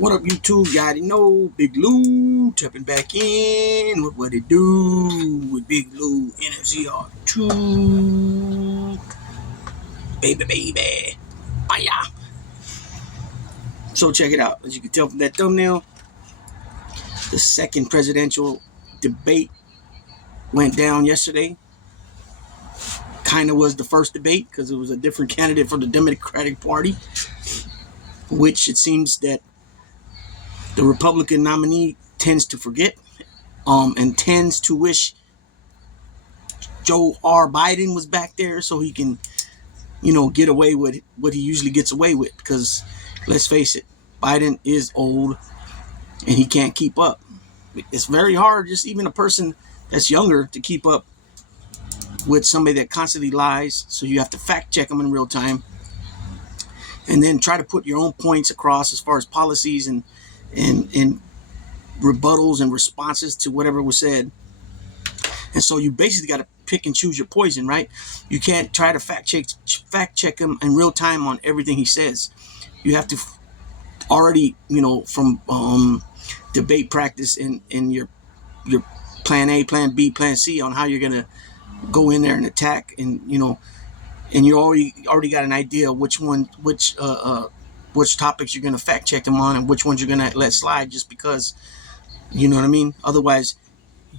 What up, YouTube? You already know Big Lou tapping back in with what it do with Big Lou NFCR2. Baby. Bye. So check it out. As you can tell from that thumbnail, the second presidential debate went down yesterday. Kind of was the first debate because it was a different candidate for the Democratic Party, which it seems that the Republican nominee tends to forget and tends to wish Joe R. Biden was back there so he can, get away with what he usually gets away with. Because let's face it, Biden is old and he can't keep up. It's very hard, just even a person that's younger, to keep up with somebody that constantly lies. So you have to fact check them in real time and then try to put your own points across as far as policies and rebuttals and responses to whatever was said. And so you basically got to pick and choose your poison, right? You can't try to fact check him in real time on everything he says. You have to already, from debate practice in your plan A, plan B, plan C on how you're gonna go in there and attack, and you already got an idea which topics you're gonna fact check him on and which ones you're gonna let slide, just because, you know what I mean. Otherwise,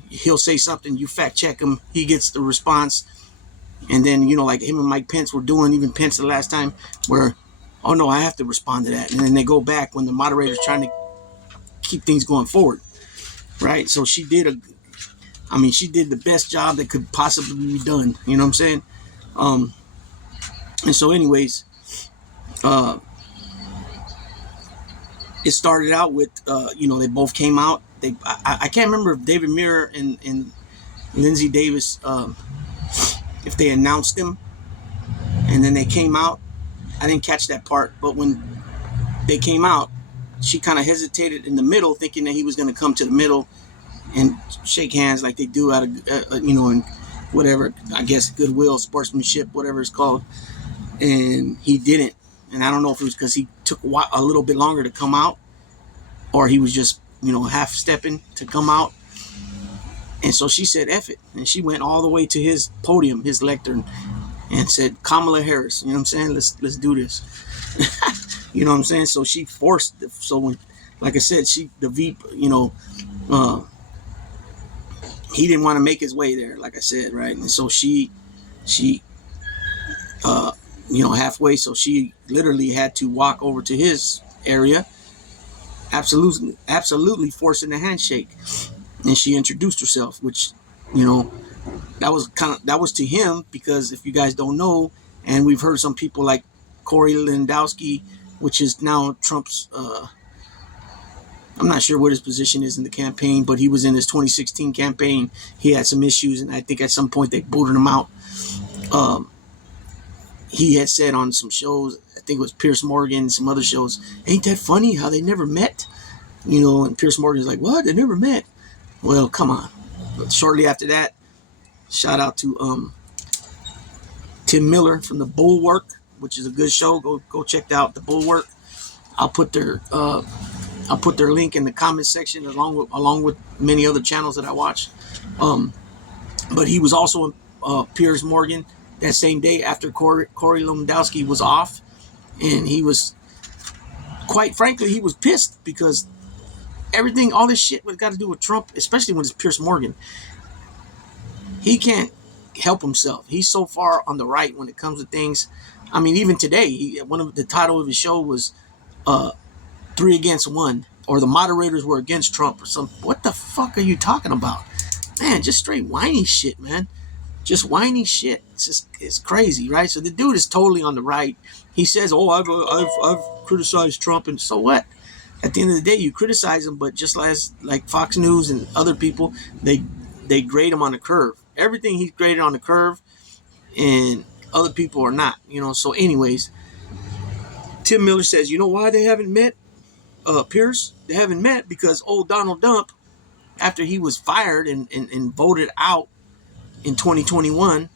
he'll say something, you fact check him, he gets the response, and then like him and Mike Pence were doing, even Pence the last time, where, oh no, I have to respond to that, and then they go back when the moderator's trying to keep things going forward, right? So she did the best job that could possibly be done. You know what I'm saying? And so, anyways, it started out with, they both came out. I can't remember if David Muir and Lindsey Davis, if they announced them and then they came out. I didn't catch that part, but when they came out, she kind of hesitated in the middle, thinking that he was going to come to the middle and shake hands like they do out of, and whatever, I guess, goodwill, sportsmanship, whatever it's called. And he didn't. And I don't know if it was because he took a little bit longer to come out, or he was just, half stepping to come out. And so she said, F it. And she went all the way to his podium, his lectern, and said, Kamala Harris, you know what I'm saying? Let's do this. You know what I'm saying? So she forced, when, like I said, he didn't want to make his way there, like I said, right? And so she halfway, so she literally had to walk over to his area, absolutely forcing the handshake. And she introduced herself, which, that was to him, because if you guys don't know, and we've heard some people like Corey Lewandowski, which is now Trump's, I'm not sure what his position is in the campaign, but he was in his 2016 campaign. He had some issues, and I think at some point they booted him out. He had said on some shows, I think it was Piers Morgan, some other shows, ain't that funny how they never met? And Piers Morgan's like, what? They never met? Well, come on. But shortly after that, shout out to Tim Miller from the Bulwark, which is a good show. Go check out the Bulwark. I'll put their link in the comment section along with many other channels that I watch. But he was also Piers Morgan that same day after Corey Lewandowski was off, and he was, quite frankly, he was pissed because all this shit was got to do with Trump, especially when it's Piers Morgan. He can't help himself. He's so far on the right when it comes to things. I mean, even today, the title of his show was 3 Against 1, or the moderators were against Trump or something. What the fuck are you talking about? Man, just straight whiny shit, man. Just whiny shit. It's crazy, right? So the dude is totally on the right. He says, "Oh, I've criticized Trump," and so what? At the end of the day, you criticize him, but just like Fox News and other people, they grade him on the curve. Everything he's graded on the curve, and other people are not. So anyways, Tim Miller says, you know why they haven't met, Pierce? They haven't met because old Donald Trump, after he was fired and voted out in 2020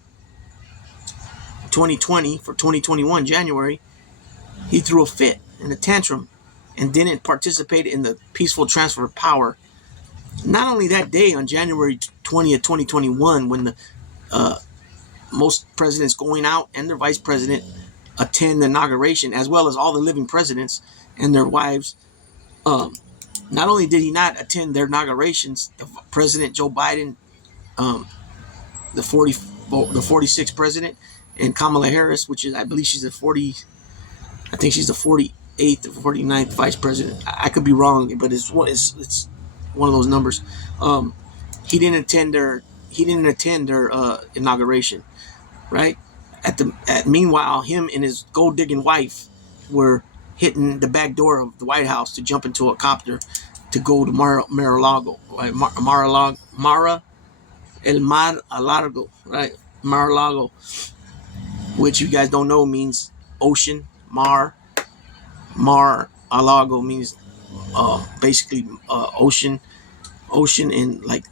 for 2021 January, he threw a fit and a tantrum and didn't participate in the peaceful transfer of power. Not only that day on January 20th, 2021, when the most presidents going out and their vice president attend the inauguration, as well as all the living presidents and their wives. Not only did he not attend their inaugurations, the President Joe Biden, um, the 46th president, and Kamala Harris, which is, I believe she's I think she's the 48th or 49th vice president. I could be wrong, but it's one of those numbers. He didn't attend their inauguration, right? Meanwhile, him and his gold digging wife were hitting the back door of the White House to jump into a copter to go to Mar-a-Lago, right? Mar a Largo, right? Mar-a-Lago, which you guys don't know means ocean. Mar-a-Lago means basically ocean and like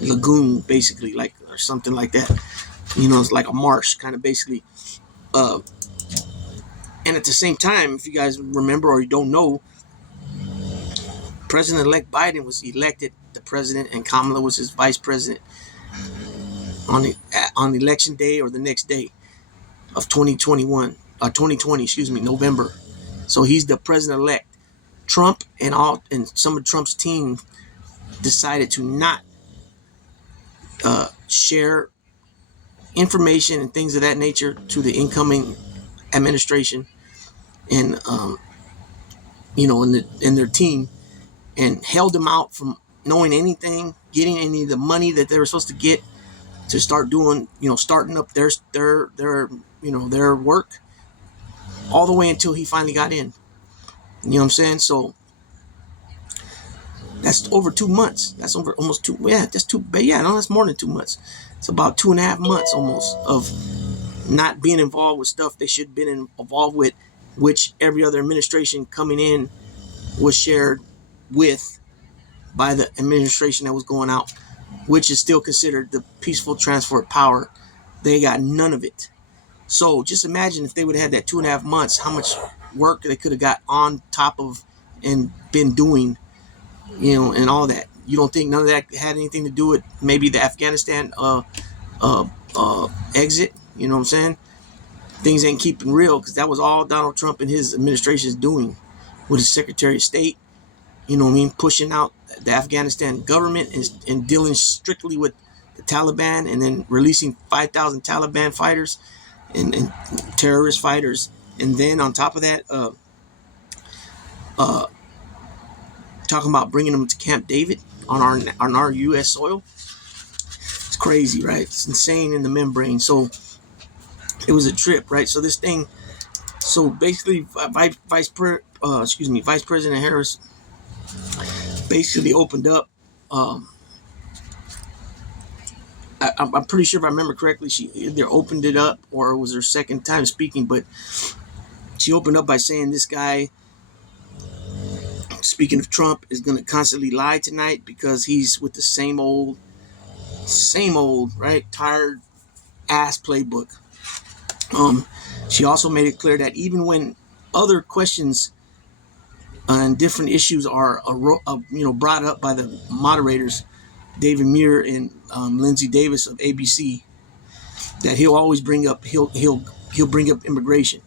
lagoon, basically, like, or something like that. It's like a marsh, kind of, basically. And at the same time, if you guys remember or you don't know, President-elect Biden was elected the president, and Kamala was his vice president on election day or the next day of 2020, excuse me, November. So he's the president-elect. Trump and some of Trump's team decided to not share information and things of that nature to the incoming administration and in their team, and held them out from knowing anything, getting any of the money that they were supposed to get to start doing, starting up their work, all the way until he finally got in. You know what I'm saying? So that's over 2 months. That's over almost two. Yeah, that's two. But yeah, no, that's more than 2 months. It's about 2.5 months almost of not being involved with stuff they should have been involved with, which every other administration coming in was shared with by the administration that was going out, which is still considered the peaceful transfer of power. They got none of it. So just imagine if they would have had that 2.5 months, how much work they could have got on top of and been doing, and all that. You don't think none of that had anything to do with maybe the Afghanistan exit? You know what I'm saying? Things ain't keeping real, because that was all Donald Trump and his administration is doing with his Secretary of State. You know what I mean? Pushing out the Afghanistan government and dealing strictly with the Taliban, and then releasing 5,000 Taliban fighters and terrorist fighters. And then on top of that, talking about bringing them to Camp David on our U.S. soil. It's crazy, right? It's insane in the membrane. So it was a trip, right? So this thing, so basically, Vice President Harris basically opened up. I'm pretty sure, if I remember correctly, she either opened it up or it was her second time speaking, but she opened up by saying this guy, speaking of Trump, is going to constantly lie tonight because he's with the same old, right, tired ass playbook. She also made it clear that even when other questions and different issues are brought up by the moderators, David Muir and Lindsay Davis of ABC, that he'll always bring up he'll bring up immigration,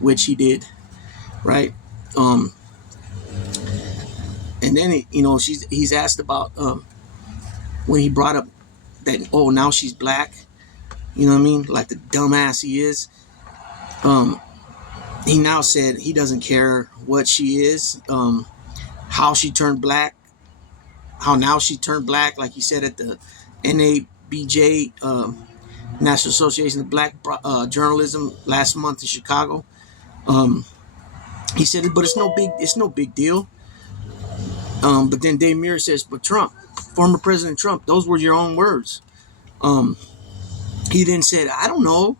which he did, right? And then he's asked about when he brought up that, oh, now she's black, you know what I mean, like the dumbass he is. He now said he doesn't care what she is, how she turned black, how now she turned black, like he said at the NABJ, National Association of Black Journalism, last month in Chicago. He said, but it's no big deal. But then Dave Muir says, but Trump, former President Trump, those were your own words. He then said, I don't know,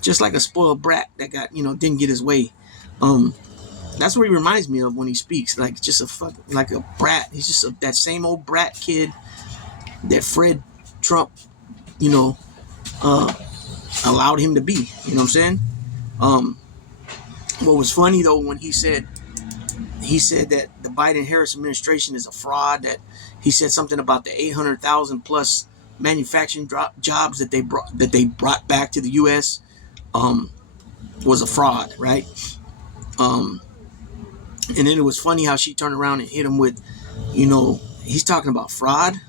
just like a spoiled brat that got, didn't get his way. That's what he reminds me of when he speaks, like just like a brat. He's just that same old brat kid that Fred Trump, allowed him to be. You know what I'm saying? What was funny though, when he said that the Biden-Harris administration is a fraud. That he said something about the 800,000 plus manufacturing jobs that they brought back to the U.S. Um, was a fraud, right? Um, and then it was funny how she turned around and hit him with, he's talking about fraud.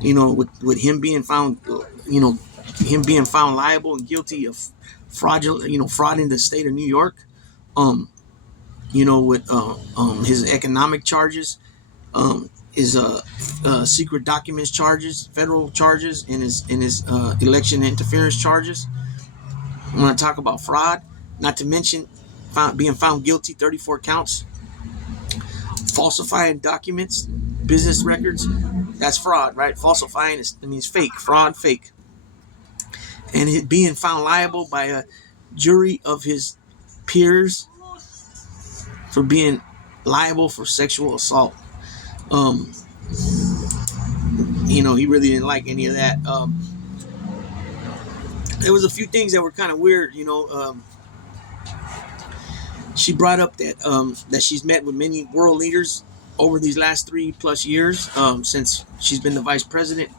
With him being found, him being found liable and guilty of fraudulent, fraud in the state of New York. Um, with his economic charges, his secret documents charges, federal charges, and his election interference charges. I'm going to talk about fraud, not to mention being found guilty, 34 counts, falsifying documents, business records. That's fraud, right? Falsifying means fake, fraud, fake, and it being found liable by a jury of his peers for being liable for sexual assault. He really didn't like any of that. There was a few things that were kind of weird. She brought up that she's met with many world leaders over these last 3+ years since she's been the vice president.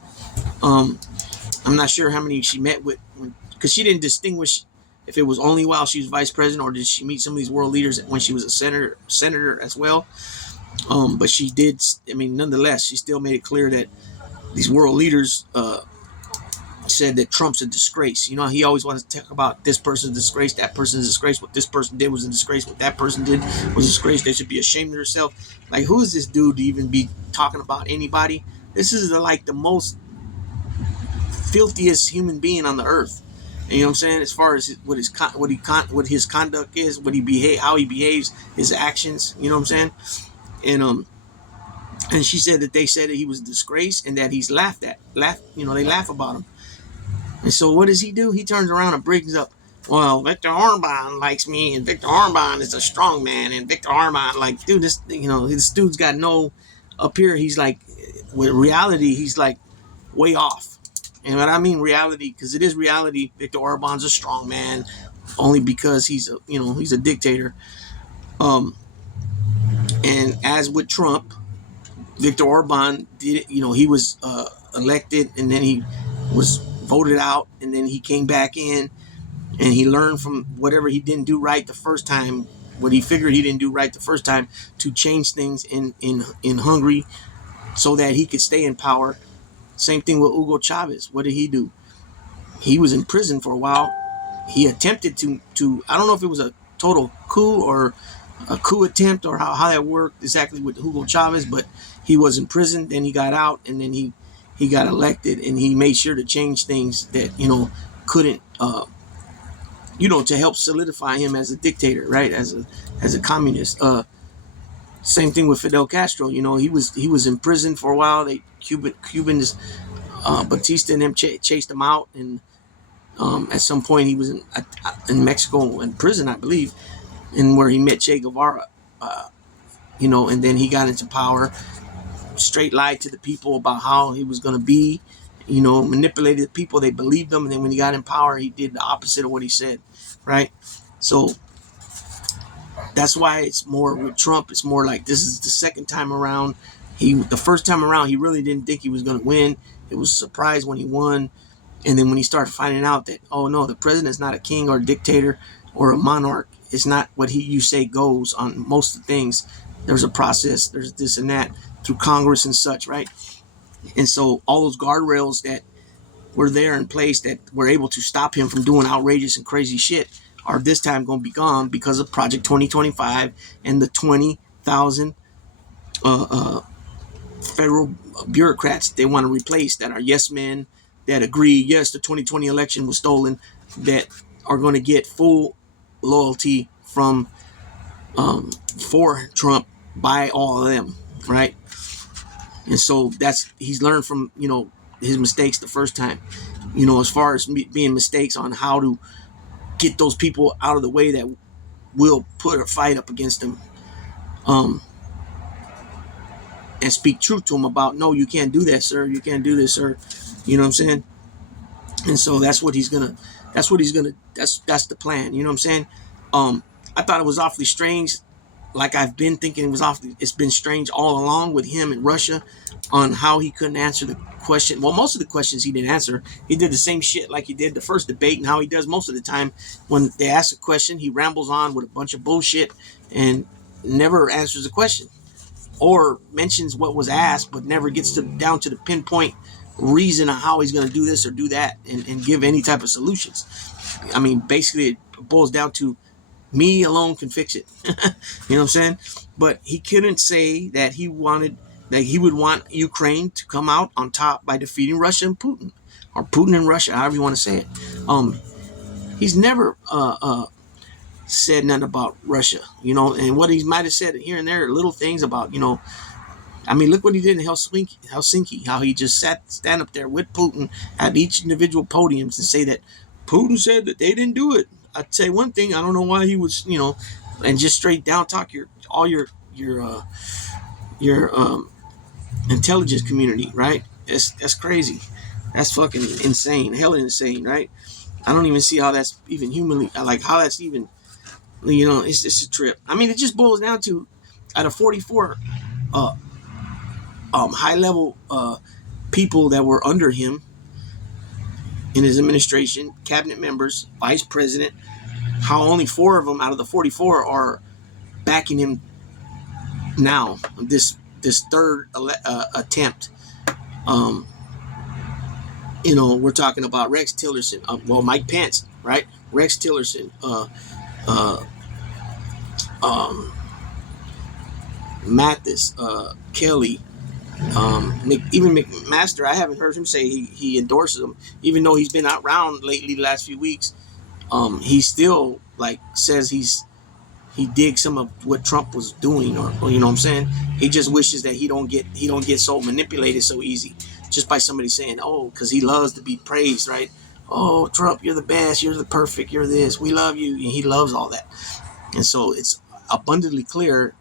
I'm not sure how many she met with, because she didn't distinguish if it was only while she was vice president or did she meet some of these world leaders when she was a senator as well. But she did. Nonetheless, she still made it clear that these world leaders said that Trump's a disgrace. He always wants to talk about this person's disgrace, that person's disgrace, what this person did was a disgrace, what that person did was a disgrace. They should be ashamed of themselves. Like, who is this dude to even be talking about anybody? This is the most filthiest human being on the earth. And you know what I'm saying? As far as what his conduct is, how he behaves, his actions. You know what I'm saying? And she said that they said that he was a disgrace and that he's they laugh about him. And so what does he do? He turns around and brings up, well, Viktor Orban likes me, and Viktor Orban is a strong man, and Viktor Orban, like, dude, this dude's got no, up here, he's like, with reality, he's like way off. And what I mean reality, because it is reality, Viktor Orban's a strong man, only because he's a dictator. And as with Trump, Viktor Orban did, he was elected, and then he was voted out, and then he came back in, and he learned from whatever he didn't do right the first time, what he figured he didn't do right the first time, to change things in Hungary so that he could stay in power. Same thing with Hugo Chavez. What did he do? He was in prison for a while. He attempted to I don't know if it was a total coup or a coup attempt or how that worked exactly with Hugo Chavez, but he was in prison, then he got out, and then he got elected, and he made sure to change things that couldn't to help solidify him as a dictator, right, as a communist. Same thing with Fidel Castro. He was in prison for a while. Cubans, Batista and them chased him out, and at some point he was in Mexico in prison, I believe, and where he met Che Guevara. And then he got into power. Straight lied to the people about how he was going to be, manipulated the people. They believed him, and then when he got in power, he did the opposite of what he said, right? So that's why it's more with Trump. It's more like this is the second time around. The first time around, he really didn't think he was going to win. It was a surprise when he won, and then when he started finding out that, oh no, the president is not a king or a dictator or a monarch. It's not what you say goes on most of the things. There's a process. There's this and that through Congress and such, right? And so all those guardrails that were there in place that were able to stop him from doing outrageous and crazy shit are this time going to be gone because of Project 2025 and the 20,000 federal bureaucrats they want to replace that are yes men that agree, yes, the 2020 election was stolen, that are going to get full loyalty from for Trump by all of them, right? And so he's learned from his mistakes the first time, as far as being mistakes on how to get those people out of the way that will put a fight up against him, and speak truth to him about, no, you can't do that, sir, you can't do this, sir. You know what I'm saying? And so that's the plan. You know what I'm saying? I thought it was awfully strange. Like I've been thinking it was awfully, it's been strange all along with him and Russia on how he couldn't answer the question. Well, most of the questions he didn't answer. He did the same shit like he did the first debate, and how he does most of the time when they ask a question, he rambles on with a bunch of bullshit and never answers the question, or mentions what was asked but never gets down to the pinpoint reason of how he's going to do this or do that, and give any type of solutions. I mean, basically it boils down to me alone can fix it. You know what I'm saying? But he couldn't say that he would want Ukraine to come out on top by defeating Russia and Putin, or Putin and Russia, however you want to say it. He's never said nothing about Russia, and what he might have said here and there are little things about, I mean, look what he did in Helsinki, how he just stand up there with Putin at each individual podiums and say that Putin said that they didn't do it. I'd say one thing, I don't know why he was, and just straight down talk your intelligence community, right? That's crazy. That's fucking insane, hell insane, right? I don't even see how that's even humanly, like how that's even, it's just a trip. I mean, it just boils down to, out of 44 high level people that were under him in his administration, cabinet members, vice president, how only 4 of them out of the 44 are backing him now, this third attempt. We're talking about Rex Tillerson, Mike Pence, right? Rex Tillerson, Mathis, Kelly, even McMaster. I haven't heard him say he endorses him, even though he's been around lately the last few weeks. He still says he digs some of what Trump was doing, or you know what I'm saying. He just wishes that he don't get so manipulated so easy just by somebody saying, oh, because he loves to be praised, right? Oh, Trump, you're the best, you're the perfect, you're this, we love you, and he loves all that. And so it's abundantly clear,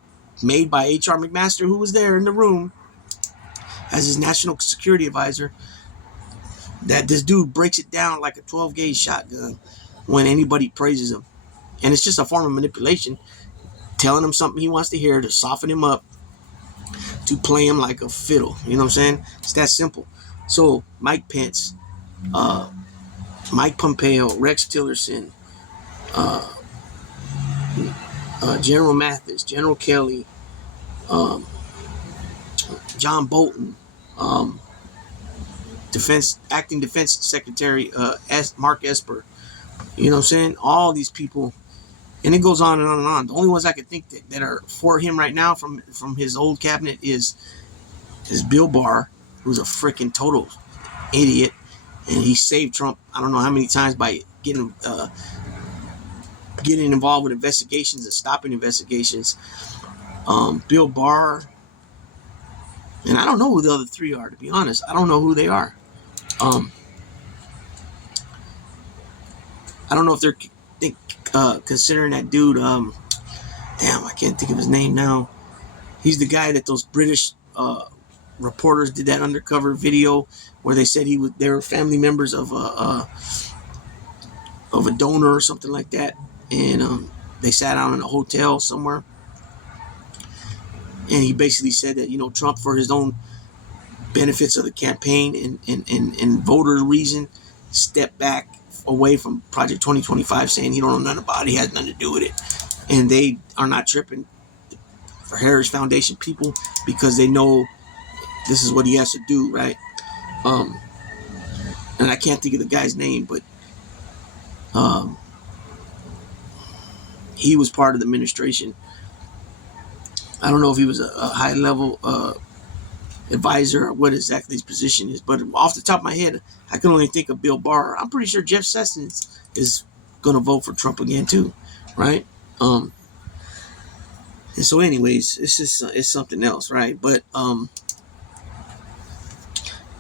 made by H.R. McMaster, who was there in the room as his national security advisor, that this dude breaks it down like a 12-gauge shotgun when anybody praises him. And it's just a form of manipulation, telling him something he wants to hear to soften him up, to play him like a fiddle. You know what I'm saying? It's that simple. So Mike Pence, Mike Pompeo, Rex Tillerson, General Mathis, General Kelly, John Bolton, acting defense secretary Mark Esper. You know what I'm saying? All these people, and it goes on and on and on. The only ones I could think that are for him right now from his old cabinet is Bill Barr, who's a freaking total idiot, and he saved Trump I don't know how many times by getting involved with investigations and stopping investigations. Bill Barr, and I don't know who the other 3 are, to be honest. I don't know who they are. I don't know if they're considering that dude. Damn, I can't think of his name now. He's the guy that those British reporters did that undercover video where they said they were family members of a donor or something like that, and they sat down in a hotel somewhere, and he basically said that Trump, for his own benefits of the campaign and voter reason, stepped back away from Project 2025, saying he don't know nothing about it, he has nothing to do with it. And they are not tripping for Heritage Foundation people because they know this is what he has to do, right? And I can't think of the guy's name, but he was part of the administration. I don't know if he was a high level advisor or what exactly his position is, but off the top of my head, I can only think of Bill Barr. I'm pretty sure Jeff Sessions is going to vote for Trump again too, right? And so, anyways, it's something else, right? But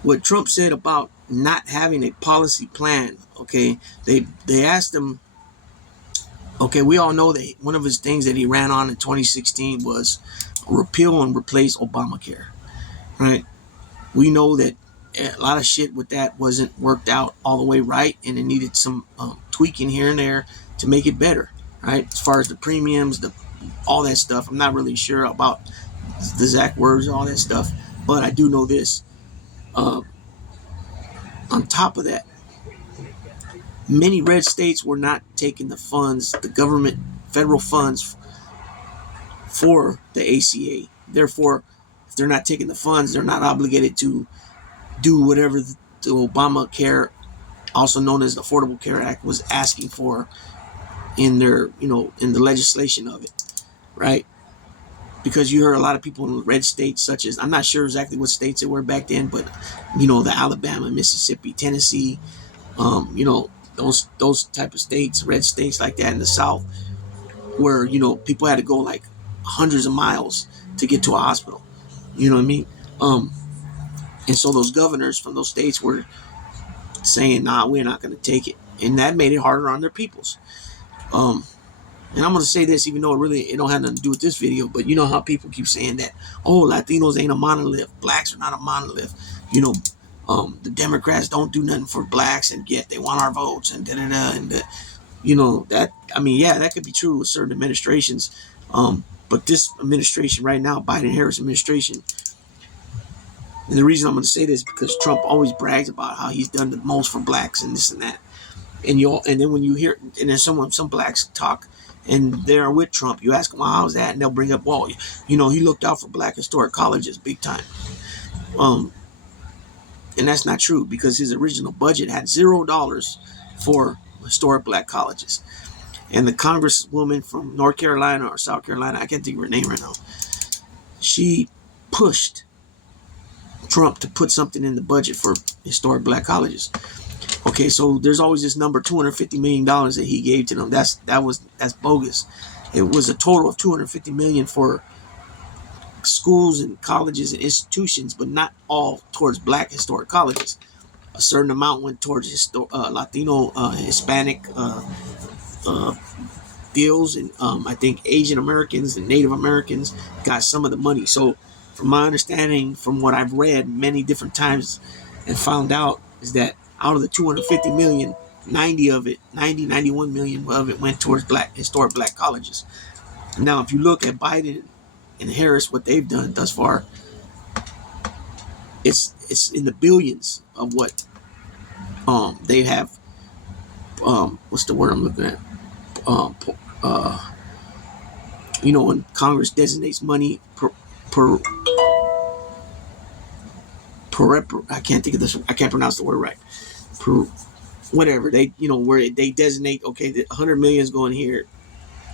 what Trump said about not having a policy plan, okay? They asked him. Okay, we all know that one of his things that he ran on in 2016 was repeal and replace Obamacare, right? We know that a lot of shit with that wasn't worked out all the way right, and it needed some tweaking here and there to make it better. right? As far as the premiums, all that stuff, I'm not really sure about the exact words, all that stuff, but I do know this. Uh, on top of that, many red states were not taking the funds, the government, federal funds for the ACA. Therefore, if they're not taking the funds, they're not obligated to do whatever the Obamacare, also known as the Affordable Care Act, was asking for in their, in the legislation of it, right? Because you heard a lot of people in red states, such as, I'm not sure exactly what states they were back then, but the Alabama, Mississippi, Tennessee, those type of states, red states like that in the South, where people had to go like hundreds of miles to get to a hospital. You know what I mean? And so those governors from those states were saying, "Nah, we're not going to take it," and that made it harder on their peoples. And I'm going to say this, even though it don't have nothing to do with this video, but you know how people keep saying that, oh, Latinos ain't a monolith, blacks are not a monolith. The Democrats don't do nothing for blacks, and yet they want our votes, and da-da-da, and that, I mean, yeah, that could be true with certain administrations. But this administration right now, Biden-Harris administration, and the reason I'm going to say this is because Trump always brags about how he's done the most for blacks and this and that. And then when you hear, and then some blacks talk, and they're with Trump, you ask them, well, how's that? And they'll bring up, well, he looked out for black historic colleges big time. And that's not true, because his original budget had $0 for historic black colleges. And the congresswoman from North Carolina or South Carolina, I can't think of her name right now, she pushed Trump to put something in the budget for historic black colleges. Okay, so there's always this number, $250 million that he gave to them. That's bogus. It was a total of $250 million for schools and colleges and institutions, but not all towards black historic colleges. A certain amount went towards Latino, Hispanic deals, and I think Asian Americans and Native Americans got some of the money. So from my understanding, from what I've read many different times and found out, is that out of the 250 million, 91 million of it went towards historic black colleges. Now, if you look at Biden and Harris, what they've done thus far, it's in the billions of what they have. What's the word I'm looking at? When Congress designates money per I can't think of this. I can't pronounce the word right. Whatever they, where they designate, okay, the 100 million is going here,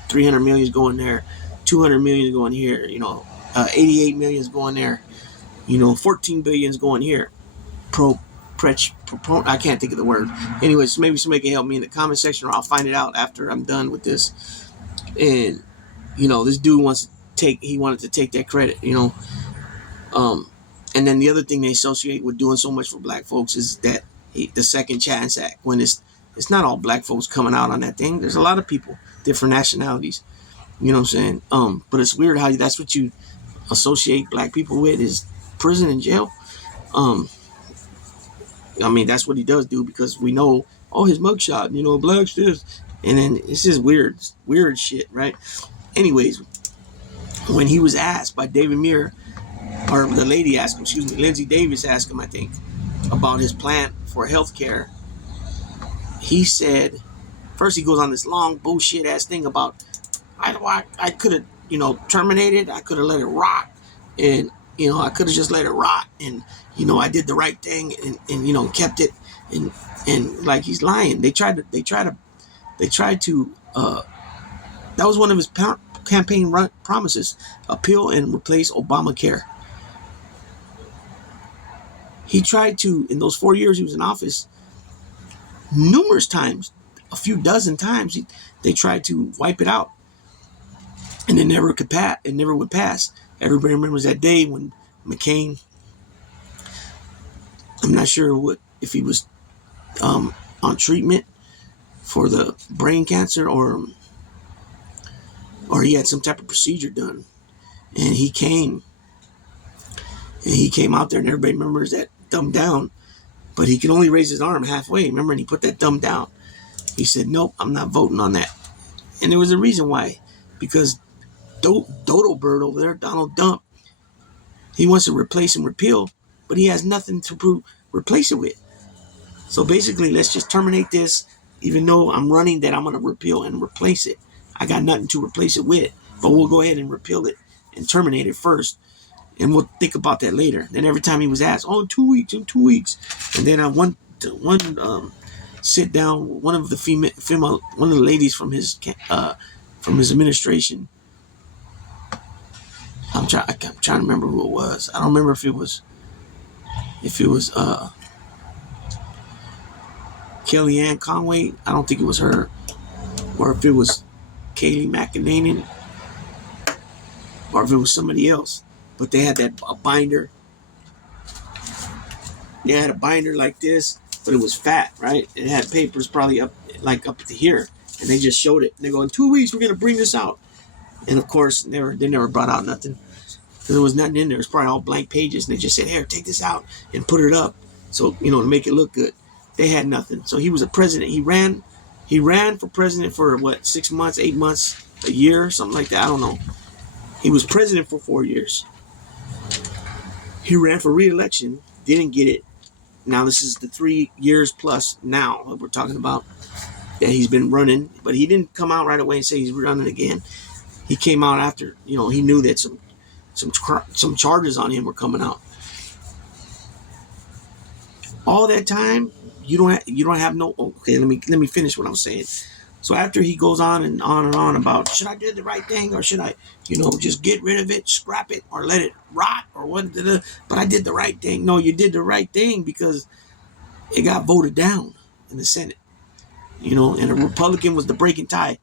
300 million is going there, 200 million is going here, 88 million is going there, 14 billion is going here. I can't think of the word. Anyways, maybe somebody can help me in the comment section, or I'll find it out after I'm done with this. And this dude wanted to take that credit, and then the other thing they associate with doing so much for black folks is that the Second Chance Act, when it's not all black folks coming out on that thing. There's a lot of people, different nationalities, you know what I'm saying? But it's weird how that's what you associate black people with, is prison and jail. I mean, that's what he does do, because we know, his mugshot, blacks this, and then it's just weird shit, right? Anyways, when he was asked by David Muir, or the lady asked him, Lindsay Davis asked him, I think, about his plan for healthcare, he said, first he goes on this long bullshit ass thing about, I could have, terminated, I could have let it rot, and, I could have just let it rot, and, I did the right thing, and kept it, and like, he's lying. They tried to, that was one of his campaign promises, appeal and replace Obamacare. He tried to, in those 4 years he was in office, numerous times, a few dozen times, they tried to wipe it out, and it never would pass. Everybody remembers that day when McCain, I'm not sure if he was on treatment for the brain cancer, or he had some type of procedure done, and he came out there, and everybody remembers that thumb down, but he could only raise his arm halfway, remember, and he put that thumb down. He said, nope, I'm not voting on that. And there was a reason why. Because Dodo Bird over there, Donald Dump, he wants to replace and repeal, but he has nothing to replace it with. So basically, let's just terminate this, even though I'm running that I'm going to repeal and replace it. I got nothing to replace it with, but we'll go ahead and repeal it and terminate it first. And we'll think about that later. Then every time he was asked, oh, in 2 weeks, in 2 weeks. And then one sit down, one of the ladies from his administration. I'm trying to remember who it was. I don't remember if it was Kellyanne Conway. I don't think it was her, or if it was Kayleigh McEnany, or if it was somebody else. But they had a binder. They had a binder like this, but it was fat, right? It had papers probably up to here, and they just showed it. And they go, in 2 weeks we're gonna bring this out, and of course they never brought out nothing because there was nothing in there. It's probably all blank pages, and they just said, here, take this out and put it up, so to make it look good. They had nothing. So he was a president. He ran for president for what, 6 months, 8 months, a year, something like that. I don't know. He was president for 4 years. He ran for re-election, didn't get it. Now this is the 3 years plus now that we're talking about that he's been running, but he didn't come out right away and say he's running again. He came out after, he knew that some charges on him were coming out. All that time, you don't have no. Okay, let me finish what I'm saying. So after he goes on and on about, should I do the right thing, or should I, just get rid of it, scrap it, or let it rot, or what? But I did the right thing. No, you did the right thing because it got voted down in the Senate. And a Republican was the breaking tie,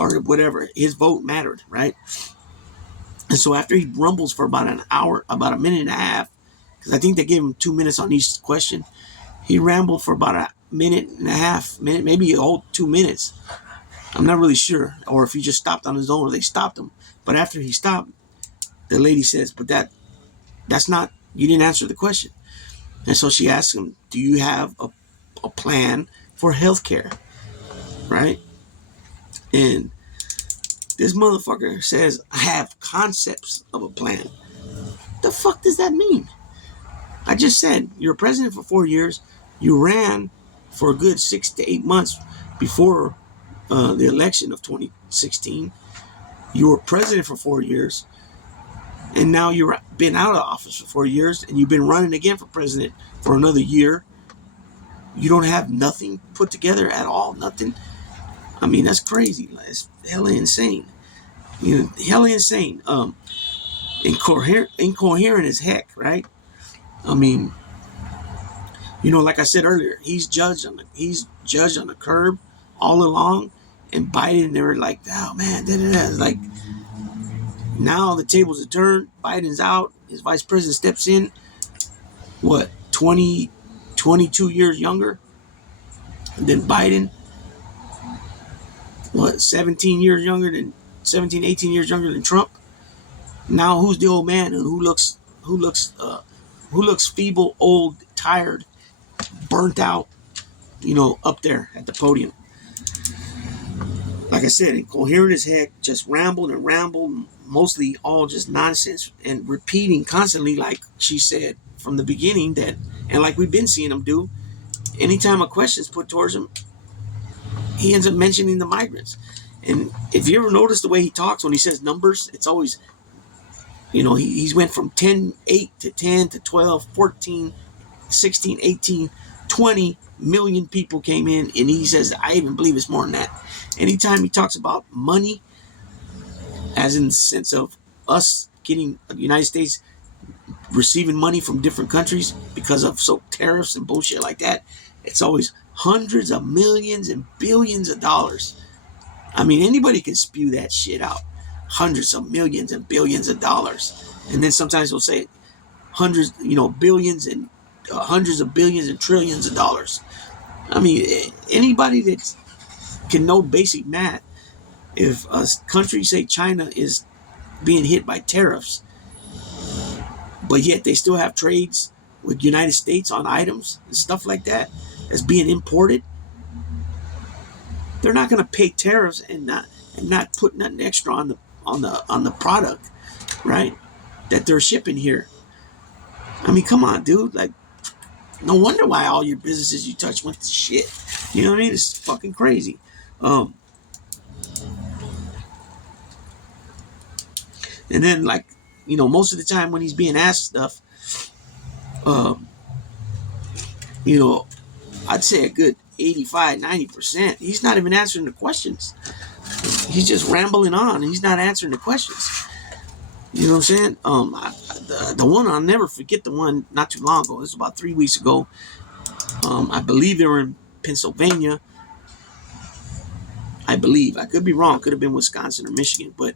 or whatever. His vote mattered, right? And so after he rumbles for about an hour, about a minute and a half, because I think they gave him 2 minutes on each question, he rambled for about a minute and a half, maybe a whole 2 minutes. I'm not really sure, or if he just stopped on his own or they stopped him. But after he stopped, the lady says, but that's not, you didn't answer the question. And so she asks him, do you have a plan for health care? Right? And this motherfucker says, I have concepts of a plan. The fuck does that mean? I just said, you're president for 4 years. You ran for a good 6 to 8 months before the election of 2016. You were president for 4 years, and now you've been out of office for 4 years, and you've been running again for president for another year. You don't have nothing put together at all, nothing. I mean, that's crazy. It's hella insane. Hella insane. Incoherent as heck, right? I mean, like I said earlier, he's judged on the curb all along, and Biden, they were like, oh man, It's like, now the tables are turned. Biden's out. His vice president steps in. What, 22 years younger than Biden? What, 18 years younger than Trump? Now who's the old man, and who looks feeble, old, tired, burnt out, up there at the podium? Like I said, incoherent as heck, just rambled, mostly all just nonsense, and repeating constantly, like she said from the beginning, that, and like we've been seeing him do, anytime a question is put towards him, he ends up mentioning the migrants. And if you ever notice the way he talks when he says numbers, it's always, he's went from 8 to 10 to 12, 14, 16, 18, 20 million people came in, and he says, I even believe it's more than that. Anytime he talks about money, as in the sense of us getting the United States receiving money from different countries because of tariffs and bullshit like that, it's always hundreds of millions and billions of dollars. I mean, anybody can spew that shit out. Hundreds of millions and billions of dollars. And then sometimes we'll say hundreds, billions and hundreds of billions and trillions of dollars. I mean, anybody that can know basic math, if a country, say China, is being hit by tariffs, but yet they still have trades with United States on items and stuff like that that's being imported, they're not going to pay tariffs and and not put nothing extra on the product, right? That they're shipping here. I mean, come on, dude. Like, no wonder why all your businesses you touch went to shit. You know what I mean? It's fucking crazy. And then, like, most of the time when he's being asked stuff, um, I'd say a good 85, 90%, he's not even answering the questions. He's just rambling on. He's not answering the questions. You know what I'm saying? The one, I'll never forget the one not too long ago. It was about 3 weeks ago. I believe they were in Pennsylvania. I believe. I could be wrong. Could have been Wisconsin or Michigan. But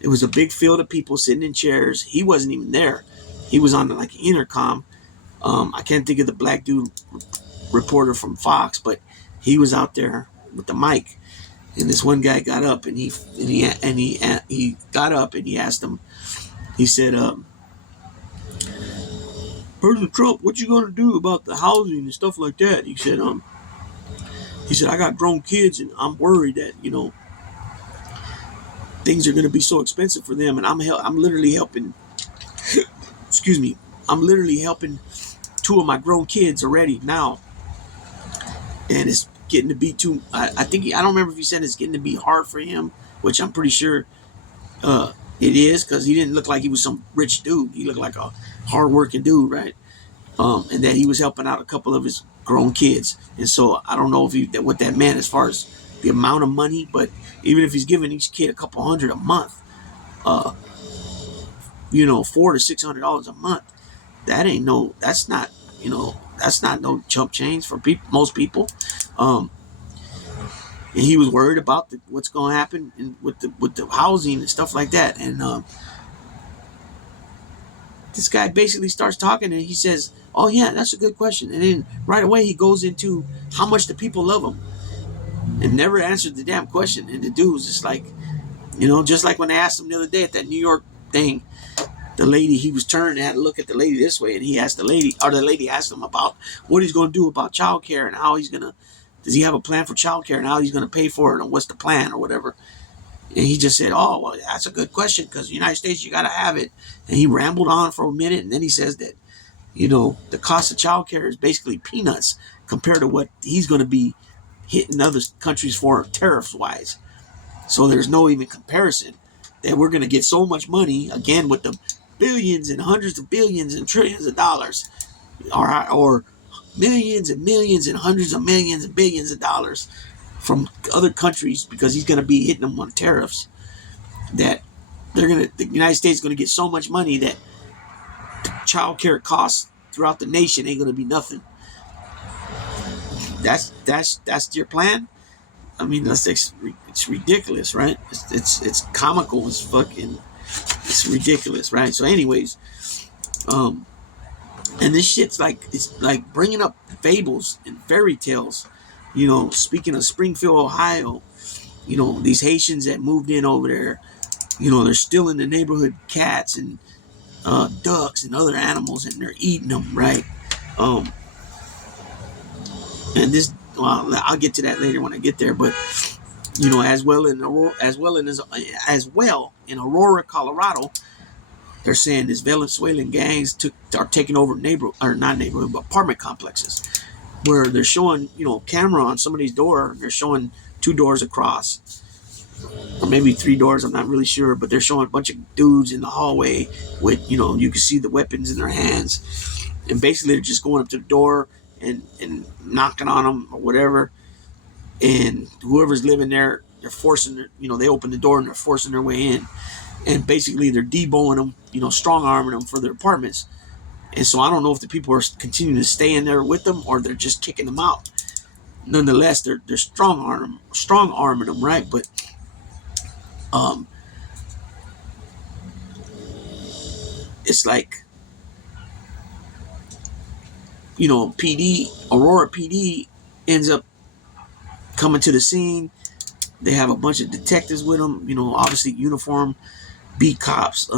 it was a big field of people sitting in chairs. He wasn't even there. He was on like an intercom. I can't think of the black dude reporter from Fox, but he was out there with the mic. And this one guy got up and he got up and he asked him. He said, President Trump, what you gonna do about the housing and stuff like that? He said, I got grown kids and I'm worried that, things are gonna be so expensive for them, and I'm literally helping. Excuse me, I'm literally helping 2 of my grown kids already now, and it's getting to be too. I don't remember if he said it's getting to be hard for him, which I'm pretty sure it is, because he didn't look like he was some rich dude. He looked like a hardworking dude, right? And that he was helping out a couple of his grown kids. And so I don't know what that meant as far as the amount of money, but even if he's giving each kid a couple $100 a month, $400 to $600 a month, that's not no chump change for most people. And he was worried about what's going to happen with the housing and stuff like that. And this guy basically starts talking, and he says, "Oh yeah, that's a good question." And then right away he goes into how much the people love him, and never answered the damn question. And the dude was just like, just like when they asked him the other day at that New York thing, the lady, he was turned and had to look at the lady this way, and he asked the lady asked him about what he's going to do about childcare and how does he have a plan for childcare and how he's going to pay for it and what's the plan or whatever. And he just said, "Oh, well, that's a good question, because the United States, you got to have it." And he rambled on for a minute, and then he says that, the cost of childcare is basically peanuts compared to what he's going to be hitting other countries for tariffs-wise. So there's no even comparison, that we're going to get so much money, again, with the billions and hundreds of billions and trillions of dollars, or millions and millions and hundreds of millions and billions of dollars from other countries, because he's going to be hitting them on tariffs, that the United States is going to get so much money that child care costs throughout the nation ain't going to be nothing. That's your plan? I mean, it's ridiculous, right? It's comical as fucking. It's ridiculous, right? So anyways, and this shit's it's like bringing up fables and fairy tales. Speaking of Springfield, Ohio, these Haitians that moved in over there, they're still in the neighborhood, cats and ducks and other animals, and they're eating them, right? And this, well, I'll get to that later when I get there, but as well in Aurora, Colorado, they're saying these Venezuelan gangs are taking over apartment complexes, where they're showing, camera on somebody's door. They're showing 2 doors across, or maybe 3 doors. I'm not really sure, but they're showing a bunch of dudes in the hallway with, you can see the weapons in their hands, and basically they're just going up to the door and knocking on them or whatever. And whoever's living there, they're forcing they open the door and they're forcing their way in, and basically they're deboing them, strong arming them for their apartments. And so I don't know if the people are continuing to stay in there with them or they're just kicking them out. Nonetheless, they're strong arming them, right? But it's like, Aurora PD ends up coming to the scene. They have a bunch of detectives with them, obviously uniform beat cops,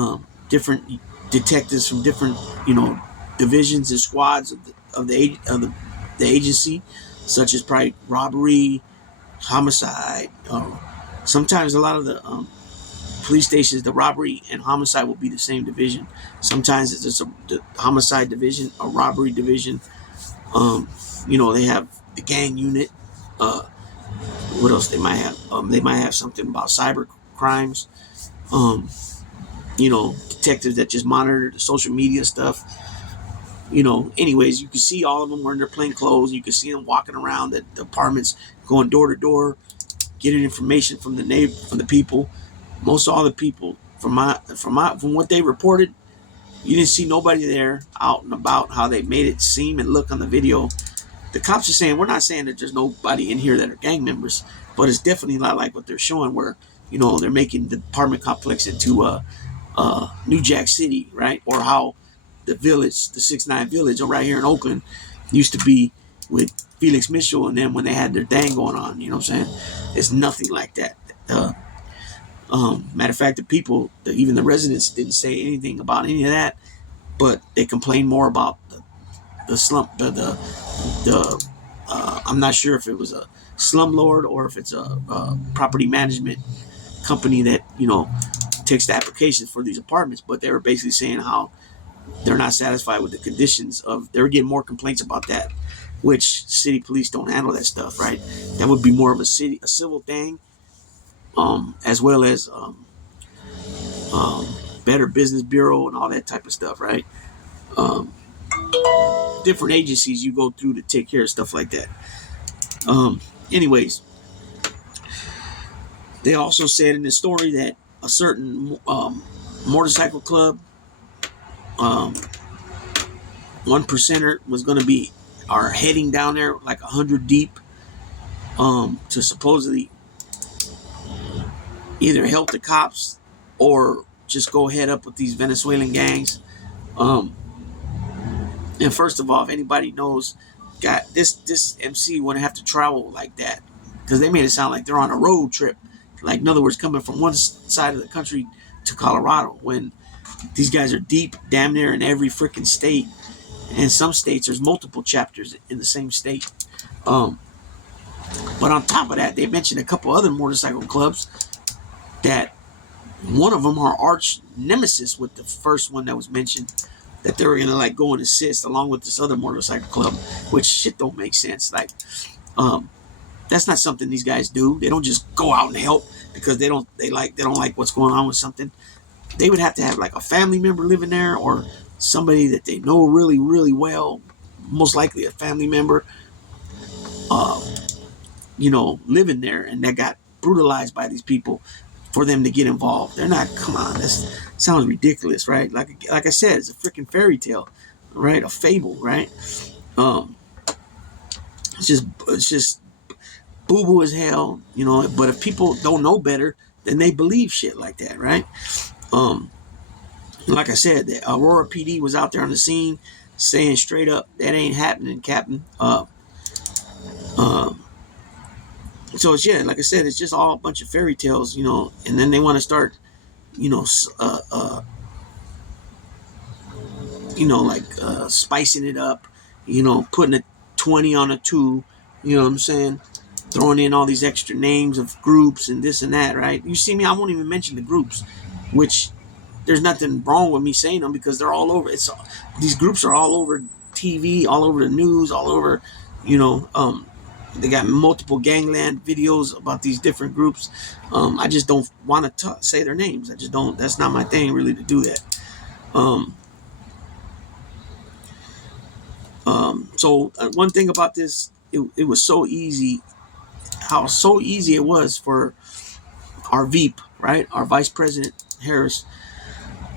different detectives from different, divisions and squads of the agency, such as probably robbery, homicide, Sometimes a lot of the police stations, the robbery and homicide will be the same division. Sometimes it's just the homicide division, a robbery division. Um, they have the gang unit. Uh, what else they might have? They might have something about cyber crimes. Um, detectives that just monitor the social media stuff. Anyways, you can see all of them wearing their plain clothes. You can see them walking around the apartments, going door to door, getting information from from the people. Most all the people from what they reported, you didn't see nobody there out and about. How they made it seem and look on the video. The cops are saying, we're not saying that there's nobody in here that are gang members, but it's definitely not like what they're showing, where they're making the apartment complex into New Jack City, right? Or how the village, the 6ix9ine village, right here in Oakland, used to be with Felix Mitchell and them when they had their thing going on. You know what I'm saying? It's nothing like that. Matter of fact, the people, even the residents, didn't say anything about any of that, but they complained more about the slump, I'm not sure if it was a slumlord or if it's a property management company that takes the applications for these apartments, but they were basically saying how they're not satisfied with the conditions of. They were getting more complaints about that, which city police don't handle that stuff, right? That would be more of a civil thing, as well as Better Business Bureau and all that type of stuff, right? Um, Different agencies you go through to take care of stuff like that. Anyways, they also said in the story that a certain motorcycle club, one percenter, was going to be are heading down there like 100 deep, to supposedly either help the cops or just go head up with these Venezuelan gangs. And first of all, if anybody knows, this MC wouldn't have to travel like that, because they made it sound like they're on a road trip. Like, in other words, coming from one side of the country to Colorado, when these guys are deep, damn near in every freaking state. And in some states, there's multiple chapters in the same state. But on top of that, they mentioned a couple other motorcycle clubs that one of them are arch nemesis with the first one that was mentioned, that they were going to like go and assist along with this other motorcycle club, which shit don't make sense. Like, that's not something these guys do. They don't just go out and help because they don't like what's going on with something. They would have to have like a family member living there, or somebody that they know really, really well, most likely a family member, living there, and that got brutalized by these people for them to get involved. They're not, come on, this sounds ridiculous, right? Like I said, it's a freaking fairy tale, right? A fable, right? It's just boo-boo as hell, but if people don't know better, then they believe shit like that, right? Like I said, the Aurora PD was out there on the scene saying straight up, that ain't happening, Captain. So it's, yeah, like I said, it's just all a bunch of fairy tales, and then they want to start, spicing it up, putting a 20 on a 2, you know what I'm saying? Throwing in all these extra names of groups and this and that, right? You see me, I won't even mention the groups, which there's nothing wrong with me saying them because they're all over. These groups are all over TV, all over the news, all over, they got multiple gangland videos about these different groups. I just don't want to say their names. I just don't. That's not my thing, really, to do that. So one thing about this, it was so easy. How so easy it was for our VP, right, our Vice President Harris,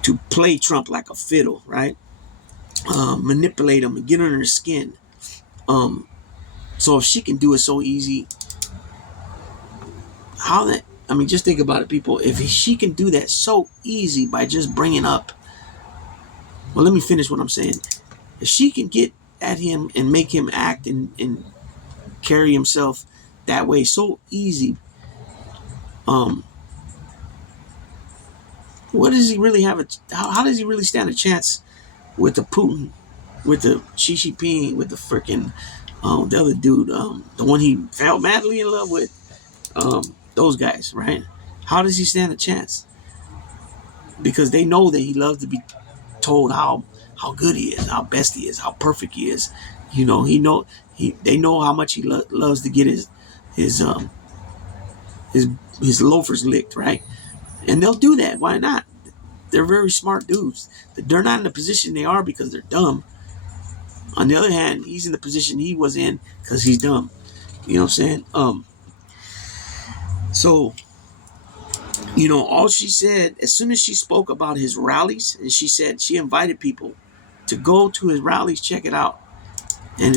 to play Trump like a fiddle, right? Manipulate him and get under his skin. So if she can do it so easy, just think about it, people. If she can do that so easy by just bringing up, well, let me finish what I'm saying. If she can get at him and make him act and carry himself that way so easy, what does he really have? How does he really stand a chance with the Putin, with the Xi Jinping, with the freaking the other dude, the one he fell madly in love with? those guys, right? How does he stand a chance? Because they know that he loves to be told how good he is, how best he is, how perfect he is. You know, they know how much he loves to get his um his his loafers licked, right? And they'll do that. Why not? They're very smart dudes. They're not in the position they are because they're dumb. On the other hand, he's in the position he was in because he's dumb. You know what I'm saying? So, you know, all she said, as soon as she spoke about his rallies, and she said she invited people to go to his rallies, check it out. And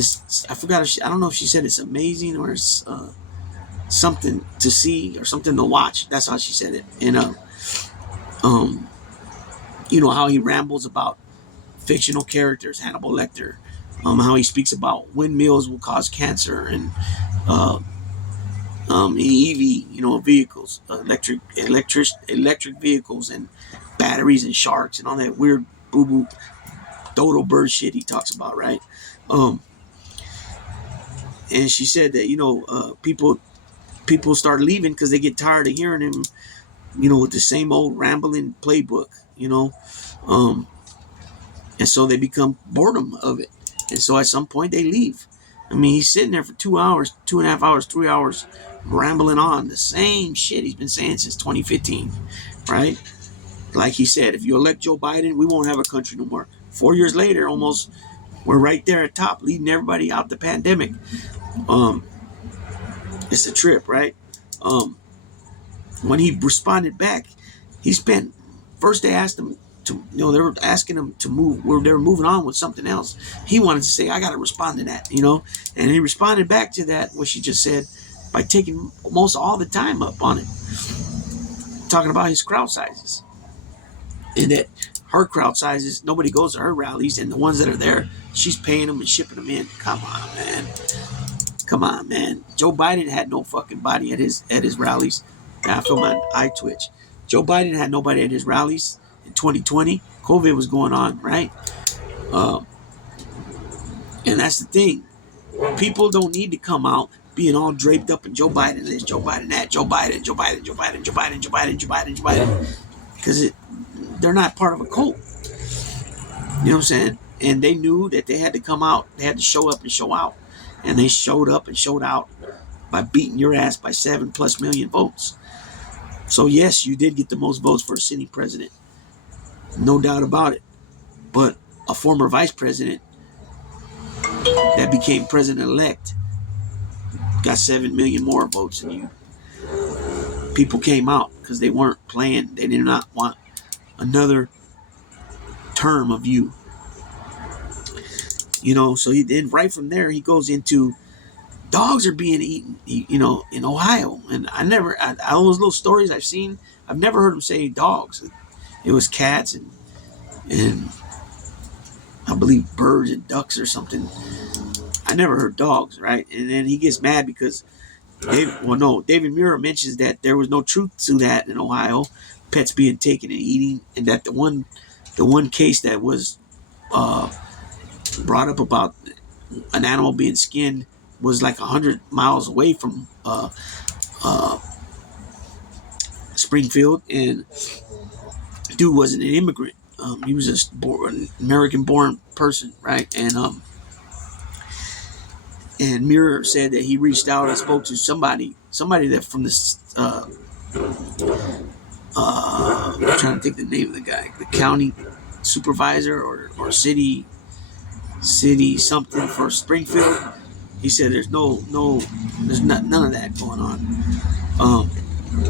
I forgot, I don't know if she said it's amazing or it's something to see or something to watch. That's how she said it. And, you know, how he rambles about fictional characters, Hannibal Lecter, how he speaks about windmills will cause cancer and EV, you know, vehicles, electric vehicles and batteries and sharks and all that weird boo boo dodo bird shit he talks about, right? And she said that, you know, people start leaving because they get tired of hearing him, you know, with the same old rambling playbook, you know, and so they become boredom of it, and so at some point they leave. I mean, he's sitting there for 2 hours, 2.5 hours, 3 hours, rambling on the same shit he's been saying since 2015, right? Like he said, if you elect Joe Biden, we won't have a country no more. 4 years later, almost, we're right there at top, leading everybody out the pandemic. It's a trip, right? When he responded back, he spent, first they asked him to, you know, they were asking him to move, where they were moving on with something else. He wanted to say, I got to respond to that, you know, and he responded back to that, what she just said, by taking almost all the time up on it, talking about his crowd sizes, and that her crowd sizes, nobody goes to her rallies, and the ones that are there, she's paying them and shipping them in. Come on, man. Come on, man. Joe Biden had no fucking body at his rallies. I feel my eye twitch. Joe Biden had nobody at his rallies in 2020. COVID was going on, right? And that's the thing. People don't need to come out being all draped up in Joe Biden this, Joe Biden that, Joe Biden, Joe Biden, Joe Biden, Joe Biden, Joe Biden, Joe Biden, Joe Biden. Because they're not part of a cult. You know what I'm saying? And they knew that they had to come out. They had to show up and show out. And they showed up and showed out by beating your ass by 7+ million votes. So yes, you did get the most votes for a sitting president. No doubt about it. But a former vice president that became president-elect got 7 million more votes than you. People came out because they weren't playing. They did not want another term of you. You know, so he then right from there, he goes into dogs are being eaten, you know, in Ohio. And all those little stories I've seen, I've never heard him say dogs. It was cats and I believe birds and ducks or something. I never heard dogs, right? And then he gets mad because David Muir mentions that there was no truth to that in Ohio, pets being taken and eating, and that the one case that was brought up about an animal being skinned was like 100 miles away from Springfield, and dude wasn't an immigrant. He was just an American-born person, right? And Muir said that he reached out and spoke to somebody that from this. I'm trying to think the name of the guy, the county supervisor or city something for Springfield. He said there's none of that going on.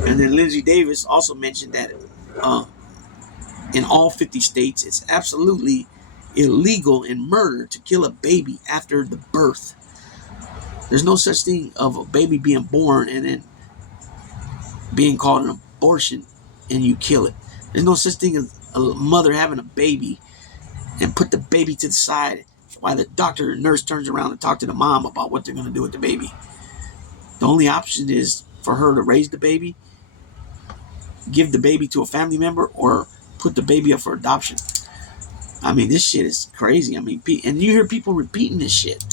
And then Lindsay Davis also mentioned that in all 50 states, it's absolutely illegal in murder to kill a baby after the birth. There's no such thing of a baby being born and then being called an abortion and you kill it. There's no such thing as a mother having a baby and put the baby to the side while the doctor or nurse turns around and talk to the mom about what they're going to do with the baby. The only option is for her to raise the baby, give the baby to a family member, or put the baby up for adoption. I mean, this shit is crazy. I mean, and you hear people repeating this shit,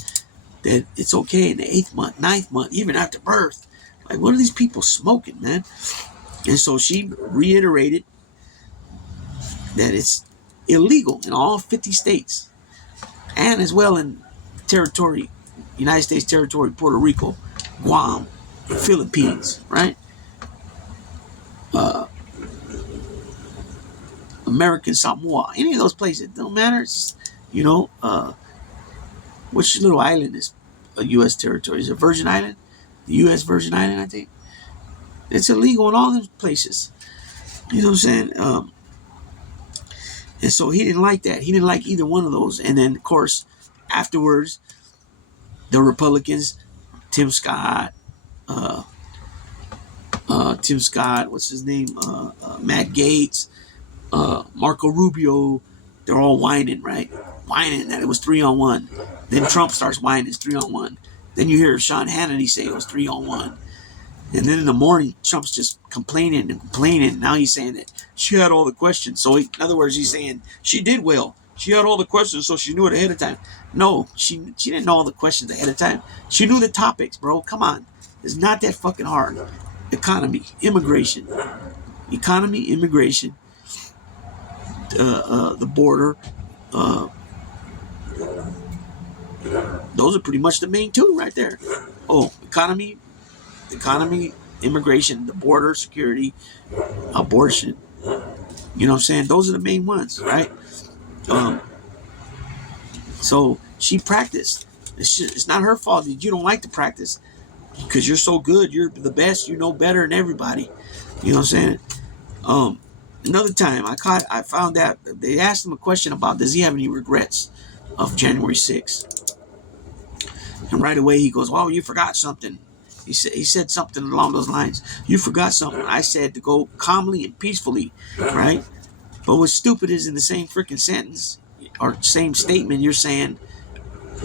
that it's okay in the 8th month, 9th month, even after birth. Like, what are these people smoking, man? And so she reiterated that it's illegal in all 50 states and as well in territory, United States territory, Puerto Rico, Guam, Philippines, right? American Samoa, any of those places, it don't matter. It's, you know, which little island is a U.S. territory? Is it Virgin Island? The U.S. Virgin Island, I think. It's illegal in all those places. You know what I'm saying? And so he didn't like that. He didn't like either one of those. And then, of course, afterwards, the Republicans, Tim Scott, what's his name? Matt Gaetz, Marco Rubio, they're all whining, right? Whining that it was 3-on-1. Then Trump starts whining it's 3-on-1. Then you hear Sean Hannity say it was 3-on-1. And then in the morning, Trump's just complaining and complaining. Now he's saying that she had all the questions. So in other words, he's saying she did well. She had all the questions, so she knew it ahead of time. No, she didn't know all the questions ahead of time. She knew the topics, bro. Come on. It's not that fucking hard. Economy, immigration. Economy, immigration, the border. Those are pretty much the main two right there. Oh, economy, immigration, the border, security, abortion. You know what I'm saying? Those are the main ones, right? So she practiced. It's not her fault that you don't like to practice because you're so good. You're the best. You know better than everybody. You know what I'm saying? Another time I found out they asked him a question about does he have any regrets of January 6th? And right away he goes, "Oh, you forgot something." He said something along those lines. You forgot something. I said to go calmly and peacefully, right? But what's stupid is in the same freaking sentence or same statement you're saying,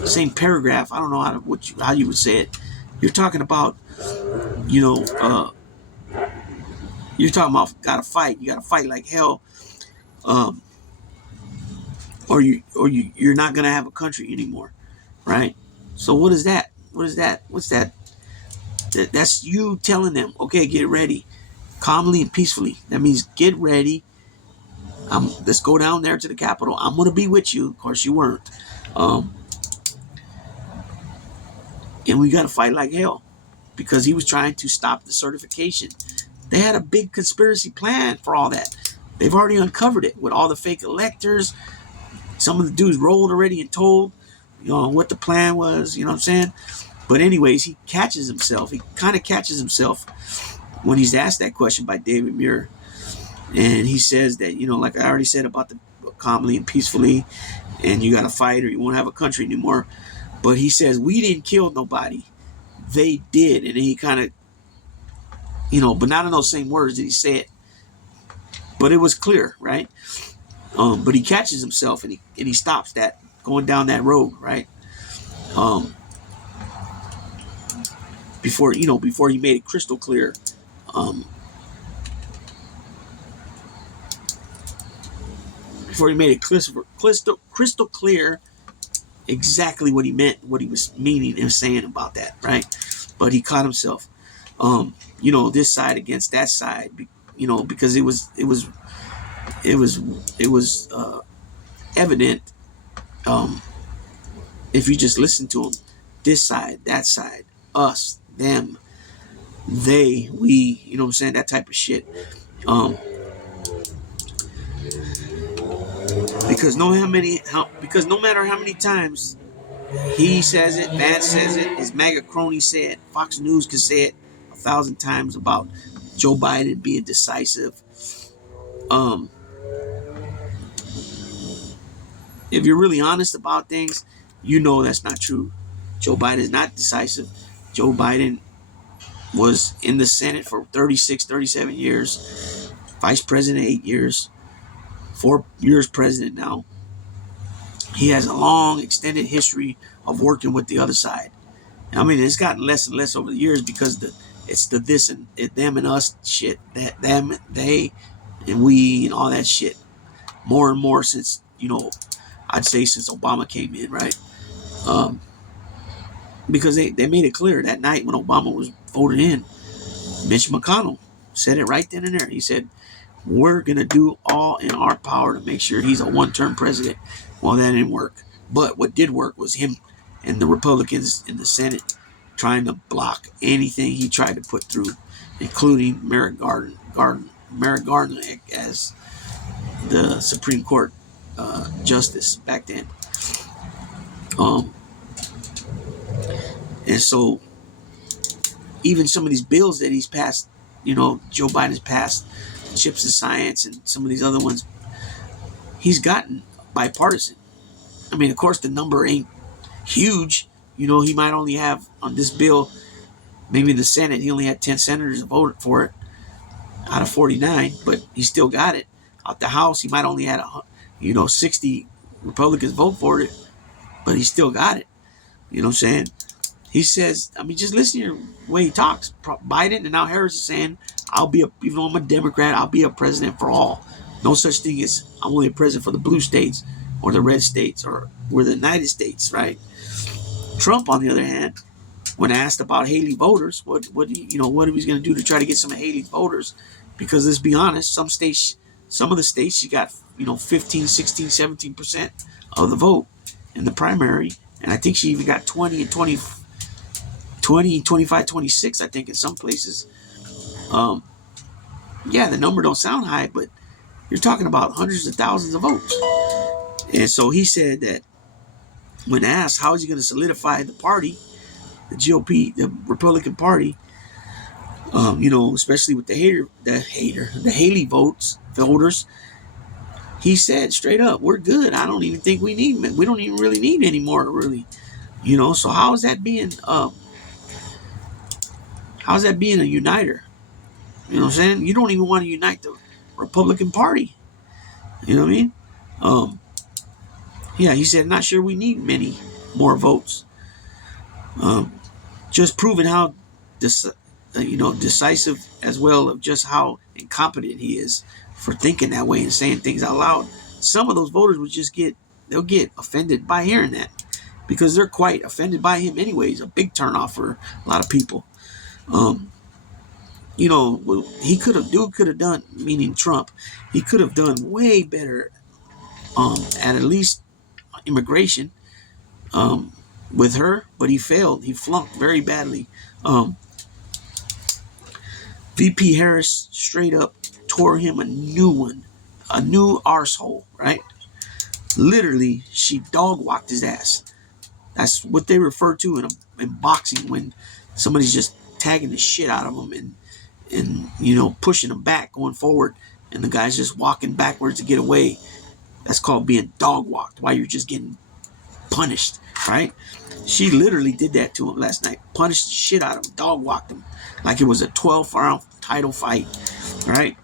same paragraph. I don't know how you would say it. You're talking about, you know, you're talking about gotta fight. You gotta fight like hell, or you're not gonna have a country anymore, right? So what is that? What is that? What's that? That's you telling them, okay, get ready, calmly and peacefully. That means get ready. Let's go down there to the Capitol. I'm gonna be with you. Of course, you weren't, and we gotta fight like hell because he was trying to stop the certification. They had a big conspiracy plan for all that. They've already uncovered it with all the fake electors. Some of the dudes rolled already and told, you know, what the plan was. You know what I'm saying? But anyways, he catches himself. He kind of catches himself when he's asked that question by David Muir. And he says that, you know, like I already said about the calmly and peacefully, and you got to fight or you won't have a country anymore. But he says, we didn't kill nobody. They did. And then he kind of, you know, but not in those same words that he said. But it was clear, right? But he catches himself and he stops that going down that road, right? Before he made it crystal clear. Before he made it crystal clear exactly what he meant, what he was meaning and saying about that, right? But he caught himself, you know, this side against that side, you know, because it was evident, if you just listen to him, this side, that side, us, them, they, we, you know what I'm saying, that type of shit. Because no matter how many times he says it, Vance says it, his MAGA crony say it, Fox News can say it 1,000 times about Joe Biden being decisive. If you're really honest about things, you know that's not true. Joe Biden is not decisive. Joe Biden was in the Senate for 36, 37 years, vice president 8 years, 4 years president now. He has a long, extended history of working with the other side. I mean, it's gotten less and less over the years because it's the this and them and us shit, that them, they, and we, and all that shit. More and more since, you know, I'd say since Obama came in, right? Because they made it clear that night when Obama was voted in, Mitch McConnell said it right then and there. He said, we're going to do all in our power to make sure he's a one-term president. Well, that didn't work. But what did work was him and the Republicans in the Senate trying to block anything he tried to put through, including Merrick Garland as the Supreme Court justice back then. And so even some of these bills that he's passed, Joe Biden's passed, Chips of Science and some of these other ones, he's gotten bipartisan. I mean, of course, the number ain't huge. He might only have on this bill, maybe in the Senate, he only had 10 senators voted for it out of 49, but he still got it. Out the House, he might only had 60 Republicans vote for it, but he still got it. You know what I'm saying? He says, I mean, just listen to your way he talks. Biden and now Harris is saying, even though I'm a Democrat, I'll be a president for all. No such thing as I'm only a president for the blue states or the red states or we're the United States, right? Trump, on the other hand, when asked about Haley voters, what he was going to do to try to get some of Haley's voters, because let's be honest, some of the states she got 15, 16, 17% of the vote in the primary, and I think she even got 20 and 25, 26, I think in some places. Yeah, the number don't sound high, but you're talking about hundreds of thousands of votes. And so he said that when asked how is he going to solidify the party, the GOP, the Republican Party, especially with the Haley voters, he said straight up, we're good. I don't even think we don't even really need any more, really. So how is that being a uniter? You know what I'm saying? You don't even want to unite the Republican Party. You know what I mean? Yeah, he said, not sure we need many more votes. Just proving how decisive as well of just how incompetent he is for thinking that way and saying things out loud. Some of those voters would they'll get offended by hearing that because they're quite offended by him anyways. A big turnoff for a lot of people. He could have done, meaning Trump, he could have done way better at least immigration with her, but he failed. He flunked very badly. VP Harris straight up tore him a new arsehole, right? Literally, she dog walked his ass. That's what they refer to in boxing when somebody's just tagging the shit out of them and pushing them back, going forward, and the guy's just walking backwards to get away. That's called being dog walked, while you're just getting punished, right? She literally did that to him last night. Punished the shit out of him, dog walked him like it was a 12-round title fight, right?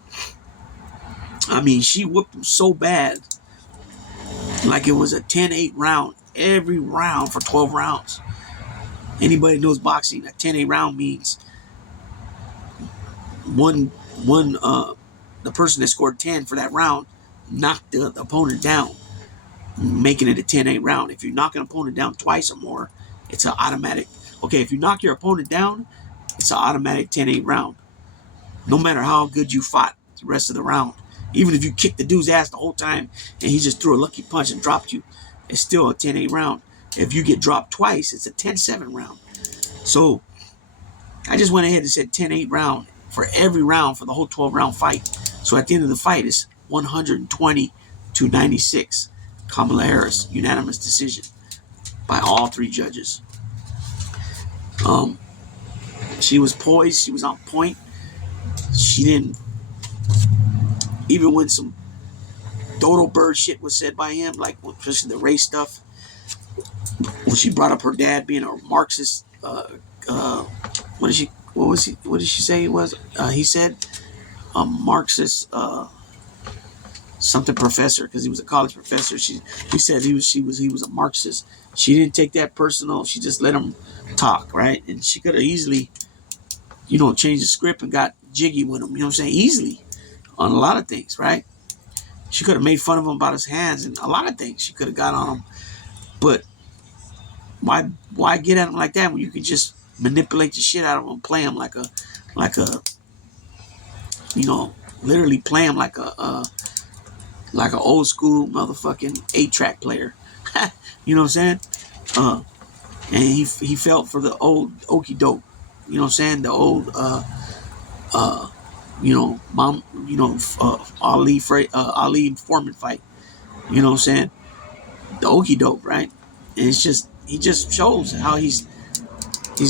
I mean, she whooped him so bad like it was a 10-8 round, every round for 12 rounds. Anybody knows boxing, a 10-8 round means the person that scored 10 for that round knocked the opponent down, making it a 10-8 round. If you knock an opponent down twice or more, it's an automatic. Okay, if you knock your opponent down, it's an automatic 10-8 round. No matter how good you fought the rest of the round. Even if you kicked the dude's ass the whole time and he just threw a lucky punch and dropped you, it's still a 10-8 round. If you get dropped twice, it's a 10-7 round. So I just went ahead and said 10-8 round for every round for the whole 12-round fight. So at the end of the fight, it's 120-96. Kamala Harris, unanimous decision by all three judges. She was poised. She was on point. She didn't, even when some dodo bird shit was said by him, like especially the race stuff, when she brought up her dad being a Marxist, what did she say he was? He said a Marxist something professor, because he was a college professor. He said he was a Marxist. She didn't take that personal. She just let him talk, right? And she could have easily, changed the script and got jiggy with him. You know what I'm saying? Easily on a lot of things, right? She could have made fun of him about his hands and a lot of things. She could have got on him, but why get at him like that when you can just manipulate the shit out of him, play him like a like a, you know, literally play him like a old school motherfucking 8-track player. You know what I'm saying? And he felt for the old okey doke. You know what I'm saying? The old you know, Ali Foreman fight. You know what I'm saying? The okey doke, right? And it's just he just shows how he's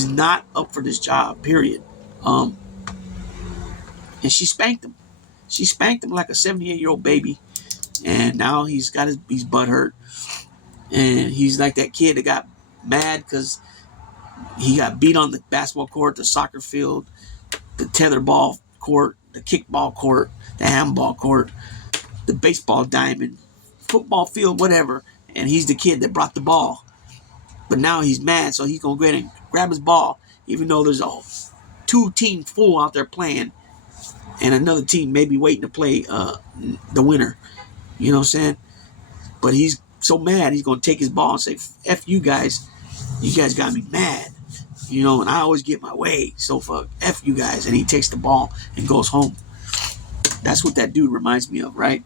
not up for this job. Period. Um, and she spanked him. She spanked him like a 78-year-old baby, and now he's got his butt hurt, and he's like that kid that got mad because he got beat on the basketball court, the soccer field, the tetherball court, the kickball court, the handball court, the baseball diamond, football field, whatever. And he's the kid that brought the ball. But now he's mad, so he's going to go ahead and grab his ball, even though there's a two team full out there playing, and another team maybe waiting to play the winner. You know what I'm saying? But he's so mad, he's going to take his ball and say, F you guys. You guys got me mad. You know, and I always get my way. So fuck, F you guys. And he takes the ball and goes home. That's what that dude reminds me of, right?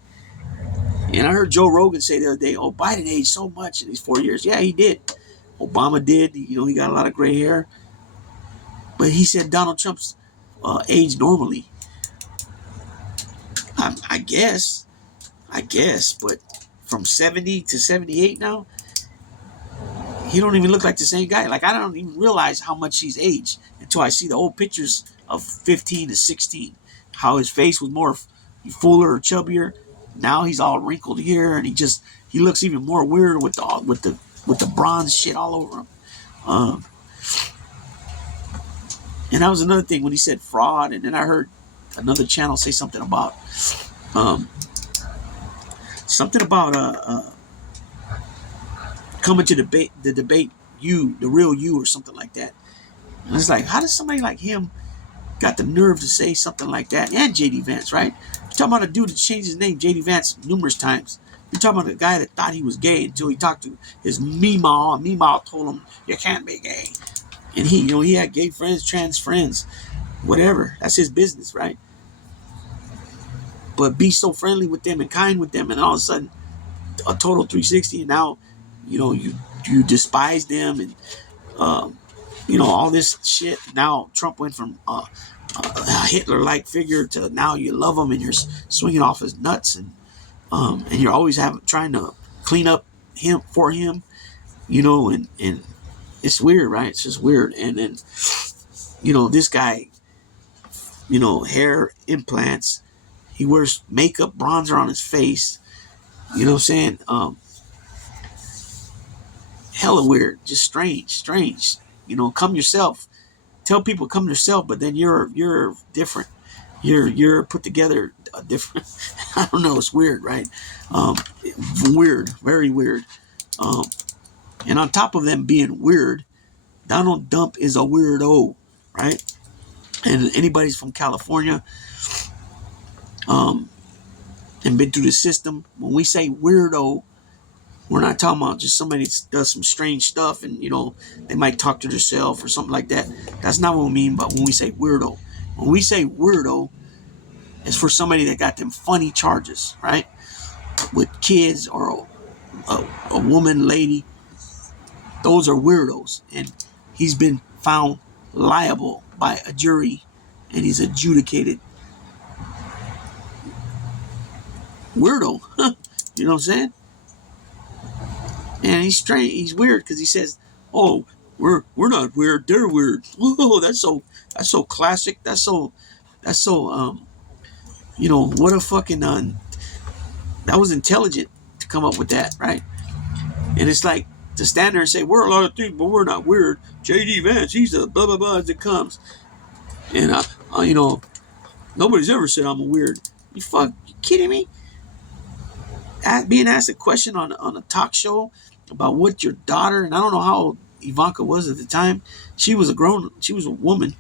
And I heard Joe Rogan say the other day, oh, Biden aged so much in these 4 years. Yeah, he did. Obama did. You know, he got a lot of gray hair. But he said Donald Trump's aged normally. I guess. But from 70 to 78 now, he don't even look like the same guy. Like, I don't even realize how much he's aged until I see the old pictures of 15 to 16. How his face was more fuller or chubbier. Now he's all wrinkled here, and he looks even more weird with the bronze shit all over him. And that was another thing when he said fraud, and then I heard another channel say something about coming to the debate you, the real you, or something like that. And it's like, how does somebody like him got the nerve to say something like that? And JD Vance, right? You're talking about a dude that changed his name, JD Vance, numerous times. You're talking about a guy that thought he was gay until he talked to his Meemaw, and Meemaw told him, you can't be gay. And he had gay friends, trans friends, whatever. That's his business, right? But be so friendly with them and kind with them, and all of a sudden, a total 360, and now, you despise them, and all this shit. Now Trump went from a Hitler-like figure to now you love him and you're swinging off his nuts, and you're always trying to clean up him for him, and it's weird, right? It's just weird. And then, this guy, hair implants, he wears makeup, bronzer on his face, you know what I'm saying? Hella weird, just strange. Come yourself. Tell people come yourself, but then you're different. You're put together different. I don't know. It's weird, right? Weird, very weird. And on top of them being weird, Donald Dump is a weirdo, right? And anybody's from California, and been through the system, when we say weirdo, we're not talking about just somebody that does some strange stuff and, they might talk to themselves or something like that. That's not what we mean but when we say weirdo. When we say weirdo, it's for somebody that got them funny charges, right? With kids or a woman, lady. Those are weirdos. And he's been found liable by a jury, and he's adjudicated weirdo. You know what I'm saying? And he's strange. He's weird because he says, "Oh, we're not weird. They're weird." Whoa, that's so classic. That's so what a fucking that was intelligent to come up with that, right? And it's like to stand there and say we're a lot of things, but we're not weird. JD Vance, he's a blah blah blah as it comes, and nobody's ever said I'm a weird. You kidding me? Being asked a question on a talk show about what your daughter, and I don't know how old Ivanka was at the time. She was a woman,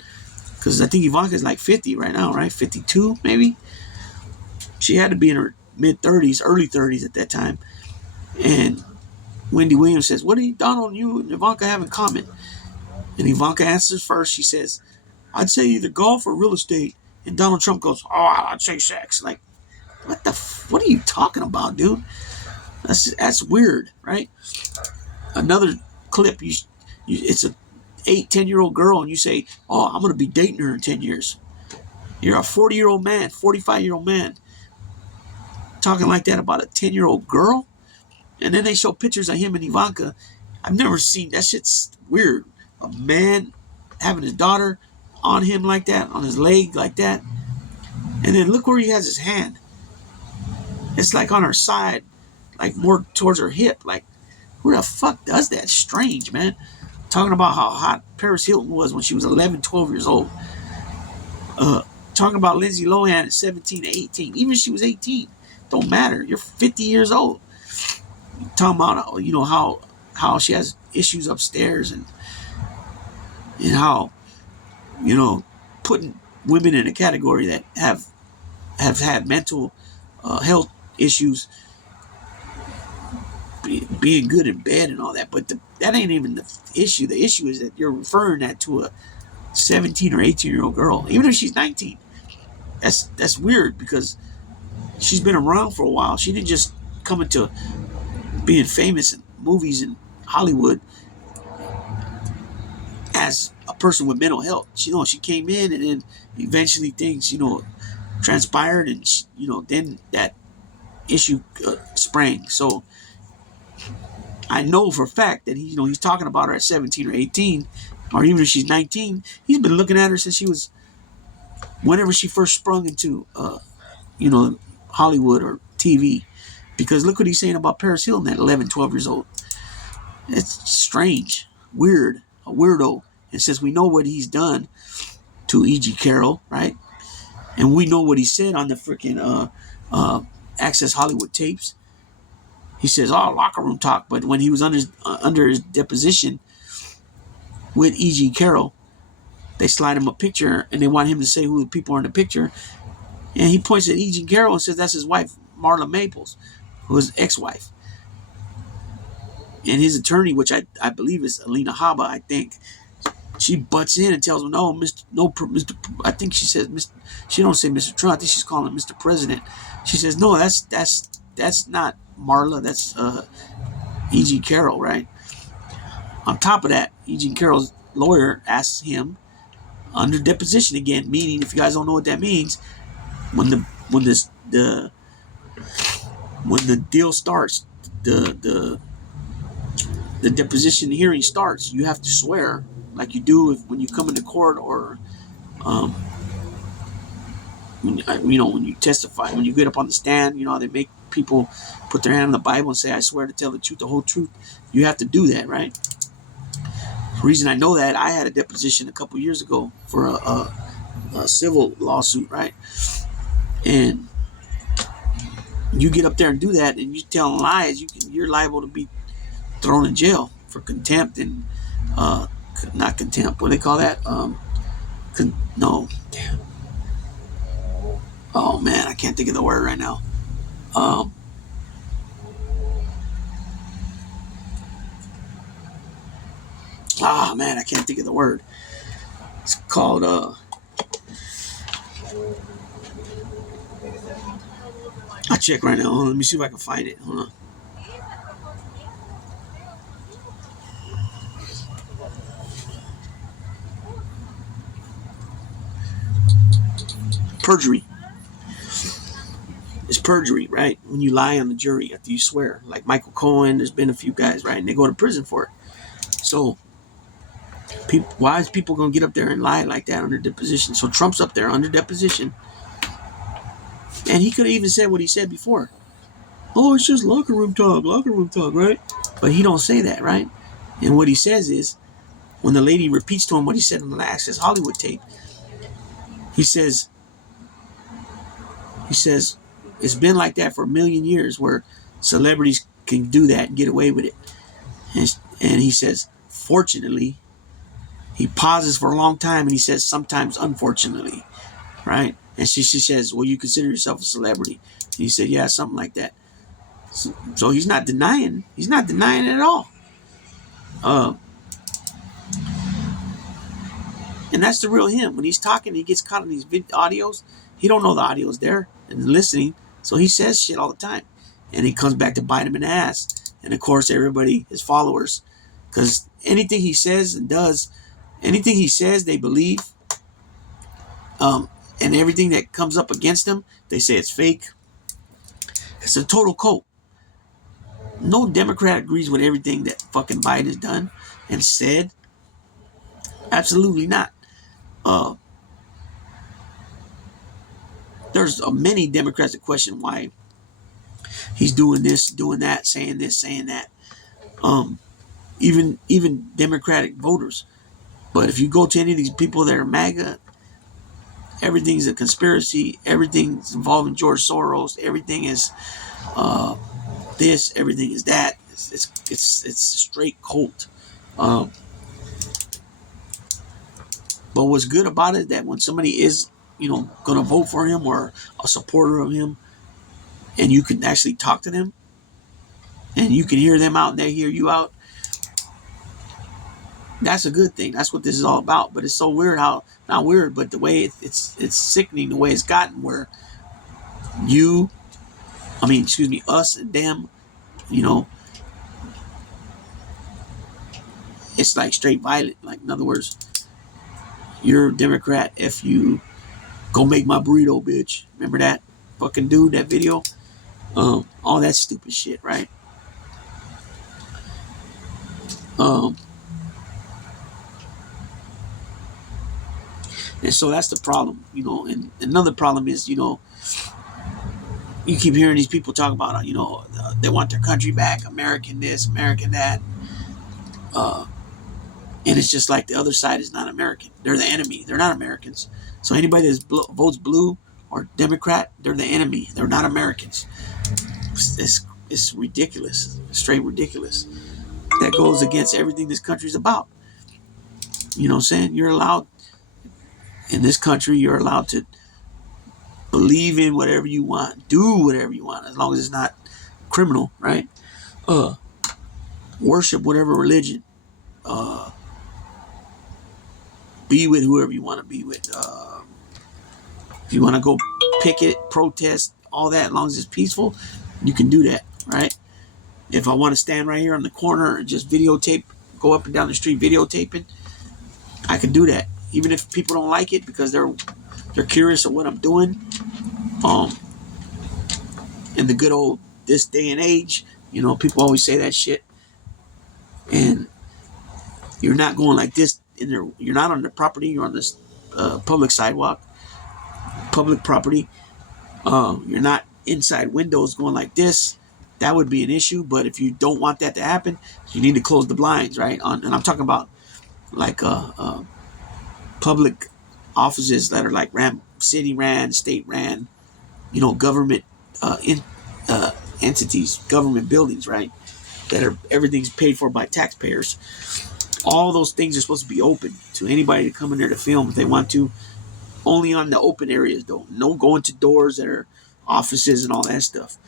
because I think Ivanka is like 50 right now, right? 52 maybe. She had to be in her mid 30s, early 30s at that time. And Wendy Williams says, "What do Donald and you and Ivanka have in common?" And Ivanka answers first. She says, I'd say either golf or real estate. And Donald Trump goes, oh, I'd say sex. Like, what are you talking about, dude? That's weird, right? Another clip, it's a 8-10-year-old girl, and you say, oh, I'm going to be dating her in 10 years. You're a 40-year-old man, 45-year-old man, talking like that about a 10-year-old girl? And then they show pictures of him and Ivanka. I've never seen that. Shit's weird. A man having his daughter on him like that, on his leg like that. And then look where he has his hand. It's like on her side, like more towards her hip. Like, who the fuck does that? Strange, man. Talking about how hot Paris Hilton was when she was 11, 12 years old. Talking about Lindsay Lohan at 17 to 18. Even if she was 18, don't matter. You're 50 years old. Talking about, you know, how she has issues upstairs and how, you know, putting women in a category that have had mental health issues, being good in bed and all that. But that ain't even the issue. The issue is that you're referring that to a 17 or 18-year-old girl, even if she's 19. That's weird because she's been around for a while. She didn't just come into being famous in movies in Hollywood as a person with mental health. She came in, and then eventually things, transpired, and then that issue sprang. So I know for a fact that he's talking about her at 17 or 18, or even if she's 19. He's been looking at her since she was, whenever she first sprung into Hollywood or TV. Because look what he's saying about Paris Hilton at 11, 12 years old. It's strange, weird, a weirdo. And since we know what he's done to E.G. Carroll, right? And we know what he said on the freaking Access Hollywood tapes. He says, "Oh, locker room talk." But when he was under his deposition with E.G. Carroll, they slide him a picture and they want him to say who the people are in the picture. And he points at E.G. Carroll and says that's his wife, Marla Maples, who is ex-wife. And his attorney, which I believe is Alina Habba, I think, she butts in and tells him, "No, Mr. I think she says, Mr. She don't say Mr. Trump. I think she's calling him Mr. President." She says, "No, that's not Marla. That's E.G. Carroll, right?" On top of that, E.G. Carroll's lawyer asks him under deposition again, meaning, if you guys don't know what that means, when the deal starts, the deposition hearing starts, you have to swear like you do when you come into court, or when you testify, when you get up on the stand. They make people put their hand on the Bible and say, "I swear to tell the truth, the whole truth." You have to do that, right? The reason I know that, I had a deposition a couple years ago for a civil lawsuit, right? And you get up there and do that, and you tell lies, you're liable to be thrown in jail for contempt and not contempt. What do they call that? No, damn. Oh man, I can't think of the word right now. Man, I can't think of the word. It's called I'll check right now. Let me see if I can find it. Hold on. Perjury. It's perjury, right? When you lie on the jury after you swear. Like Michael Cohen, there's been a few guys, right? And they go to prison for it. So why is people going to get up there and lie like that under deposition? So Trump's up there under deposition. And he could have even said what he said before. "Oh, it's just locker room talk, right?" But he don't say that, right? And what he says is, when the lady repeats to him what he said on the Access Hollywood tape, he says, "It's been like that for a million years, where celebrities can do that and get away with it." And he says, "Fortunately," he pauses for a long time and he says, "Sometimes unfortunately," right? And she says, "Well, you consider yourself a celebrity?" And he said, "Yeah, something like that." So he's not denying. He's not denying it at all. And that's the real him. When he's talking, he gets caught in these audios. He don't know the audio's there and listening, so he says shit all the time. And he comes back to bite him in the ass. And of course, everybody, his followers, because anything he says and does, anything he says, they believe. And everything that comes up against him, they say it's fake. It's a total cult. No Democrat agrees with everything that fucking Biden has done and said. Absolutely not. There's many Democrats that question why he's doing this, doing that, saying this, saying that. Even Democratic voters. But if you go to any of these people that are MAGA, everything's a conspiracy. Everything's involving George Soros. Everything is this. Everything is that. It's a straight cult. But what's good about it is that when somebody is, going to vote for him or a supporter of him, and you can actually talk to them, and you can hear them out and they hear you out, that's a good thing. That's what this is all about. But it's so weird how, not weird, but the way it's sickening the way it's gotten, where us and them, it's like straight violent. Like, in other words, you're a Democrat, F you, go make my burrito, bitch. Remember that fucking dude, that video? All that stupid shit, right? And so that's the problem, and another problem is, you keep hearing these people talk about, they want their country back, American this, American that. And it's just like the other side is not American. They're the enemy. They're not Americans. So anybody that votes blue or Democrat, they're the enemy. They're not Americans. It's ridiculous. Straight ridiculous. That goes against everything this country's about. You know what I'm saying? You're allowed, in this country, you're allowed to believe in whatever you want, do whatever you want, as long as it's not criminal, right? Worship whatever religion. Be with whoever you want to be with. If you want to go picket, protest, all that, as long as it's peaceful, you can do that, right? If I want to stand right here on the corner and just videotape, go up and down the street videotaping, I can do that. Even if people don't like it because they're curious of what I'm doing. In the good old this day and age, people always say that shit. And you're not going like this in there. You're not on the property. You're on this public sidewalk, public property. You're not inside windows going like this. That would be an issue. But if you don't want that to happen, you need to close the blinds, right? And I'm talking about like public offices that are like city ran, state ran, government entities, government buildings, right? That are, everything's paid for by taxpayers. All those things are supposed to be open to anybody to come in there to film if they want to. Only on the open areas, though. No going to doors that are offices and all that stuff.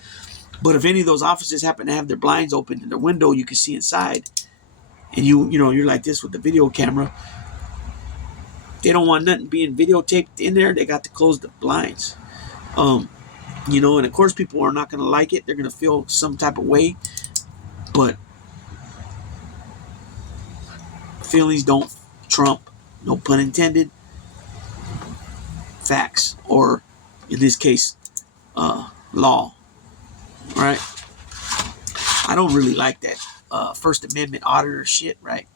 But if any of those offices happen to have their blinds open and their window you can see inside, and you're like this with the video camera, they don't want nothing being videotaped in there. They got to close the blinds. And of course people are not going to like it. They're going to feel some type of way. But feelings don't trump, no pun intended, facts, or in this case, law. Right? I don't really like that First Amendment auditor shit, right?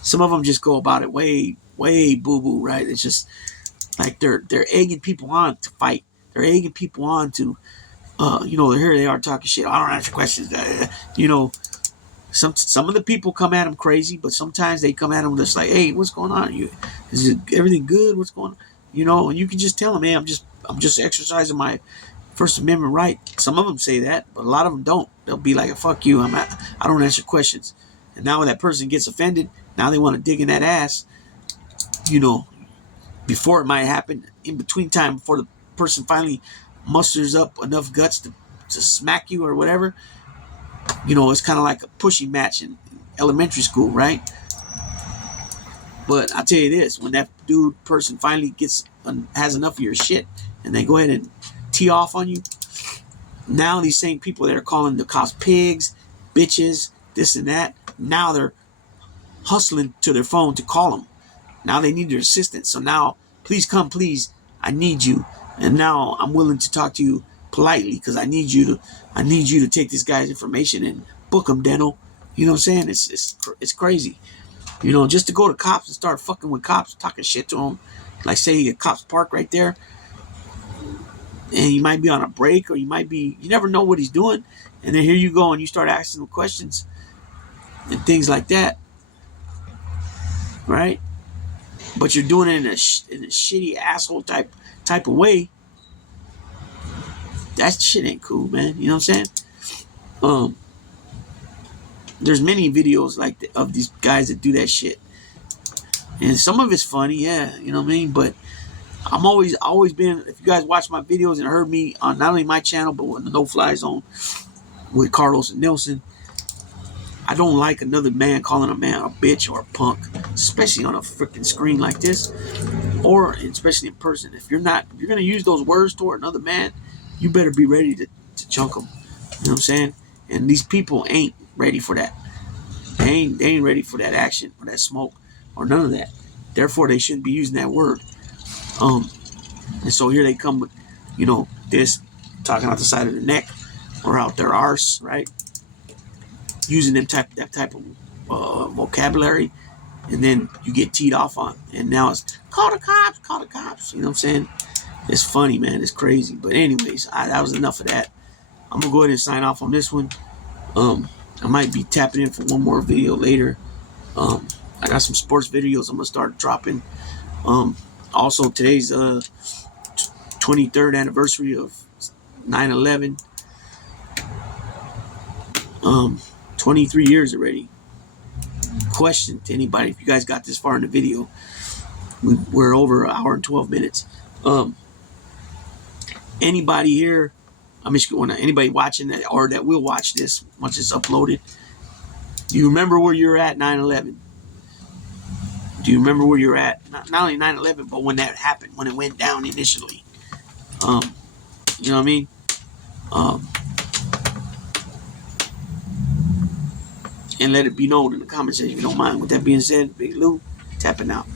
Some of them just go about it way, way boo-boo, right? It's just like they're egging people on to fight. They're egging people on to, here they are talking shit. I don't answer questions. Some of the people come at them crazy, but sometimes they come at them just like, hey, what's going on? Is everything good? What's going on? And you can just tell them, hey, I'm just exercising my First Amendment right. Some of them say that, but a lot of them don't. They'll be like, fuck you. I don't answer questions. And now when that person gets offended, now they want to dig in that ass, before it might happen, in between time, before the person finally musters up enough guts to smack you or whatever. It's kind of like a pushing match in elementary school, right? But I tell you this, when that person finally has enough of your shit, and they go ahead and tee off on you, now these same people that are calling the cops pigs, bitches, this and that, now they're hustling to their phone to call them. Now they need your assistance. So now, please come, please. I need you. And now I'm willing to talk to you politely because I need you to take this guy's information and book him, dental. You know what I'm saying? It's crazy. You know, just to go to cops and start fucking with cops, talking shit to them. Like, say a cops park right there, and you might be on a break, or you never know what he's doing. And then here you go and you start asking him questions and things like that. Right? But you're doing it in a shitty asshole type of way. That shit ain't cool, man. You know what I'm saying? There's many videos of these guys that do that shit, and some of it's funny, yeah. You know what I mean? But I'm always been. If you guys watch my videos and heard me on not only my channel but on the No Fly Zone with Carlos and Nelson, I don't like another man calling a man a bitch or a punk, especially on a freaking screen like this, or especially in person. If you're gonna use those words toward another man, you better be ready to chunk them. You know what I'm saying? And these people ain't ready for that. They ain't ready for that action or that smoke or none of that. Therefore, they shouldn't be using that word. And so here they come with, this talking out the side of the neck or out their arse, right? Using that type of vocabulary, and then you get teed off on, and now it's call the cops. You know what I'm saying? It's funny, man. It's crazy. But anyways, that was enough of that. I'm gonna go ahead and sign off on this one. I might be tapping in for one more video later. I got some sports videos I'm gonna start dropping. Also, today's 23rd anniversary of 9/11. 23 years already. Question to anybody, if you guys got this far in the video, we're over an hour and 12 minutes. Anybody here, anybody watching that or that will watch this once it's uploaded, do you remember where you're at 9/11? Do you remember where you're at? Not only 9/11, but when that happened, when it went down initially. You know what I mean? And let it be known in the comment section if you don't mind. With that being said, Big Lou, tapping out.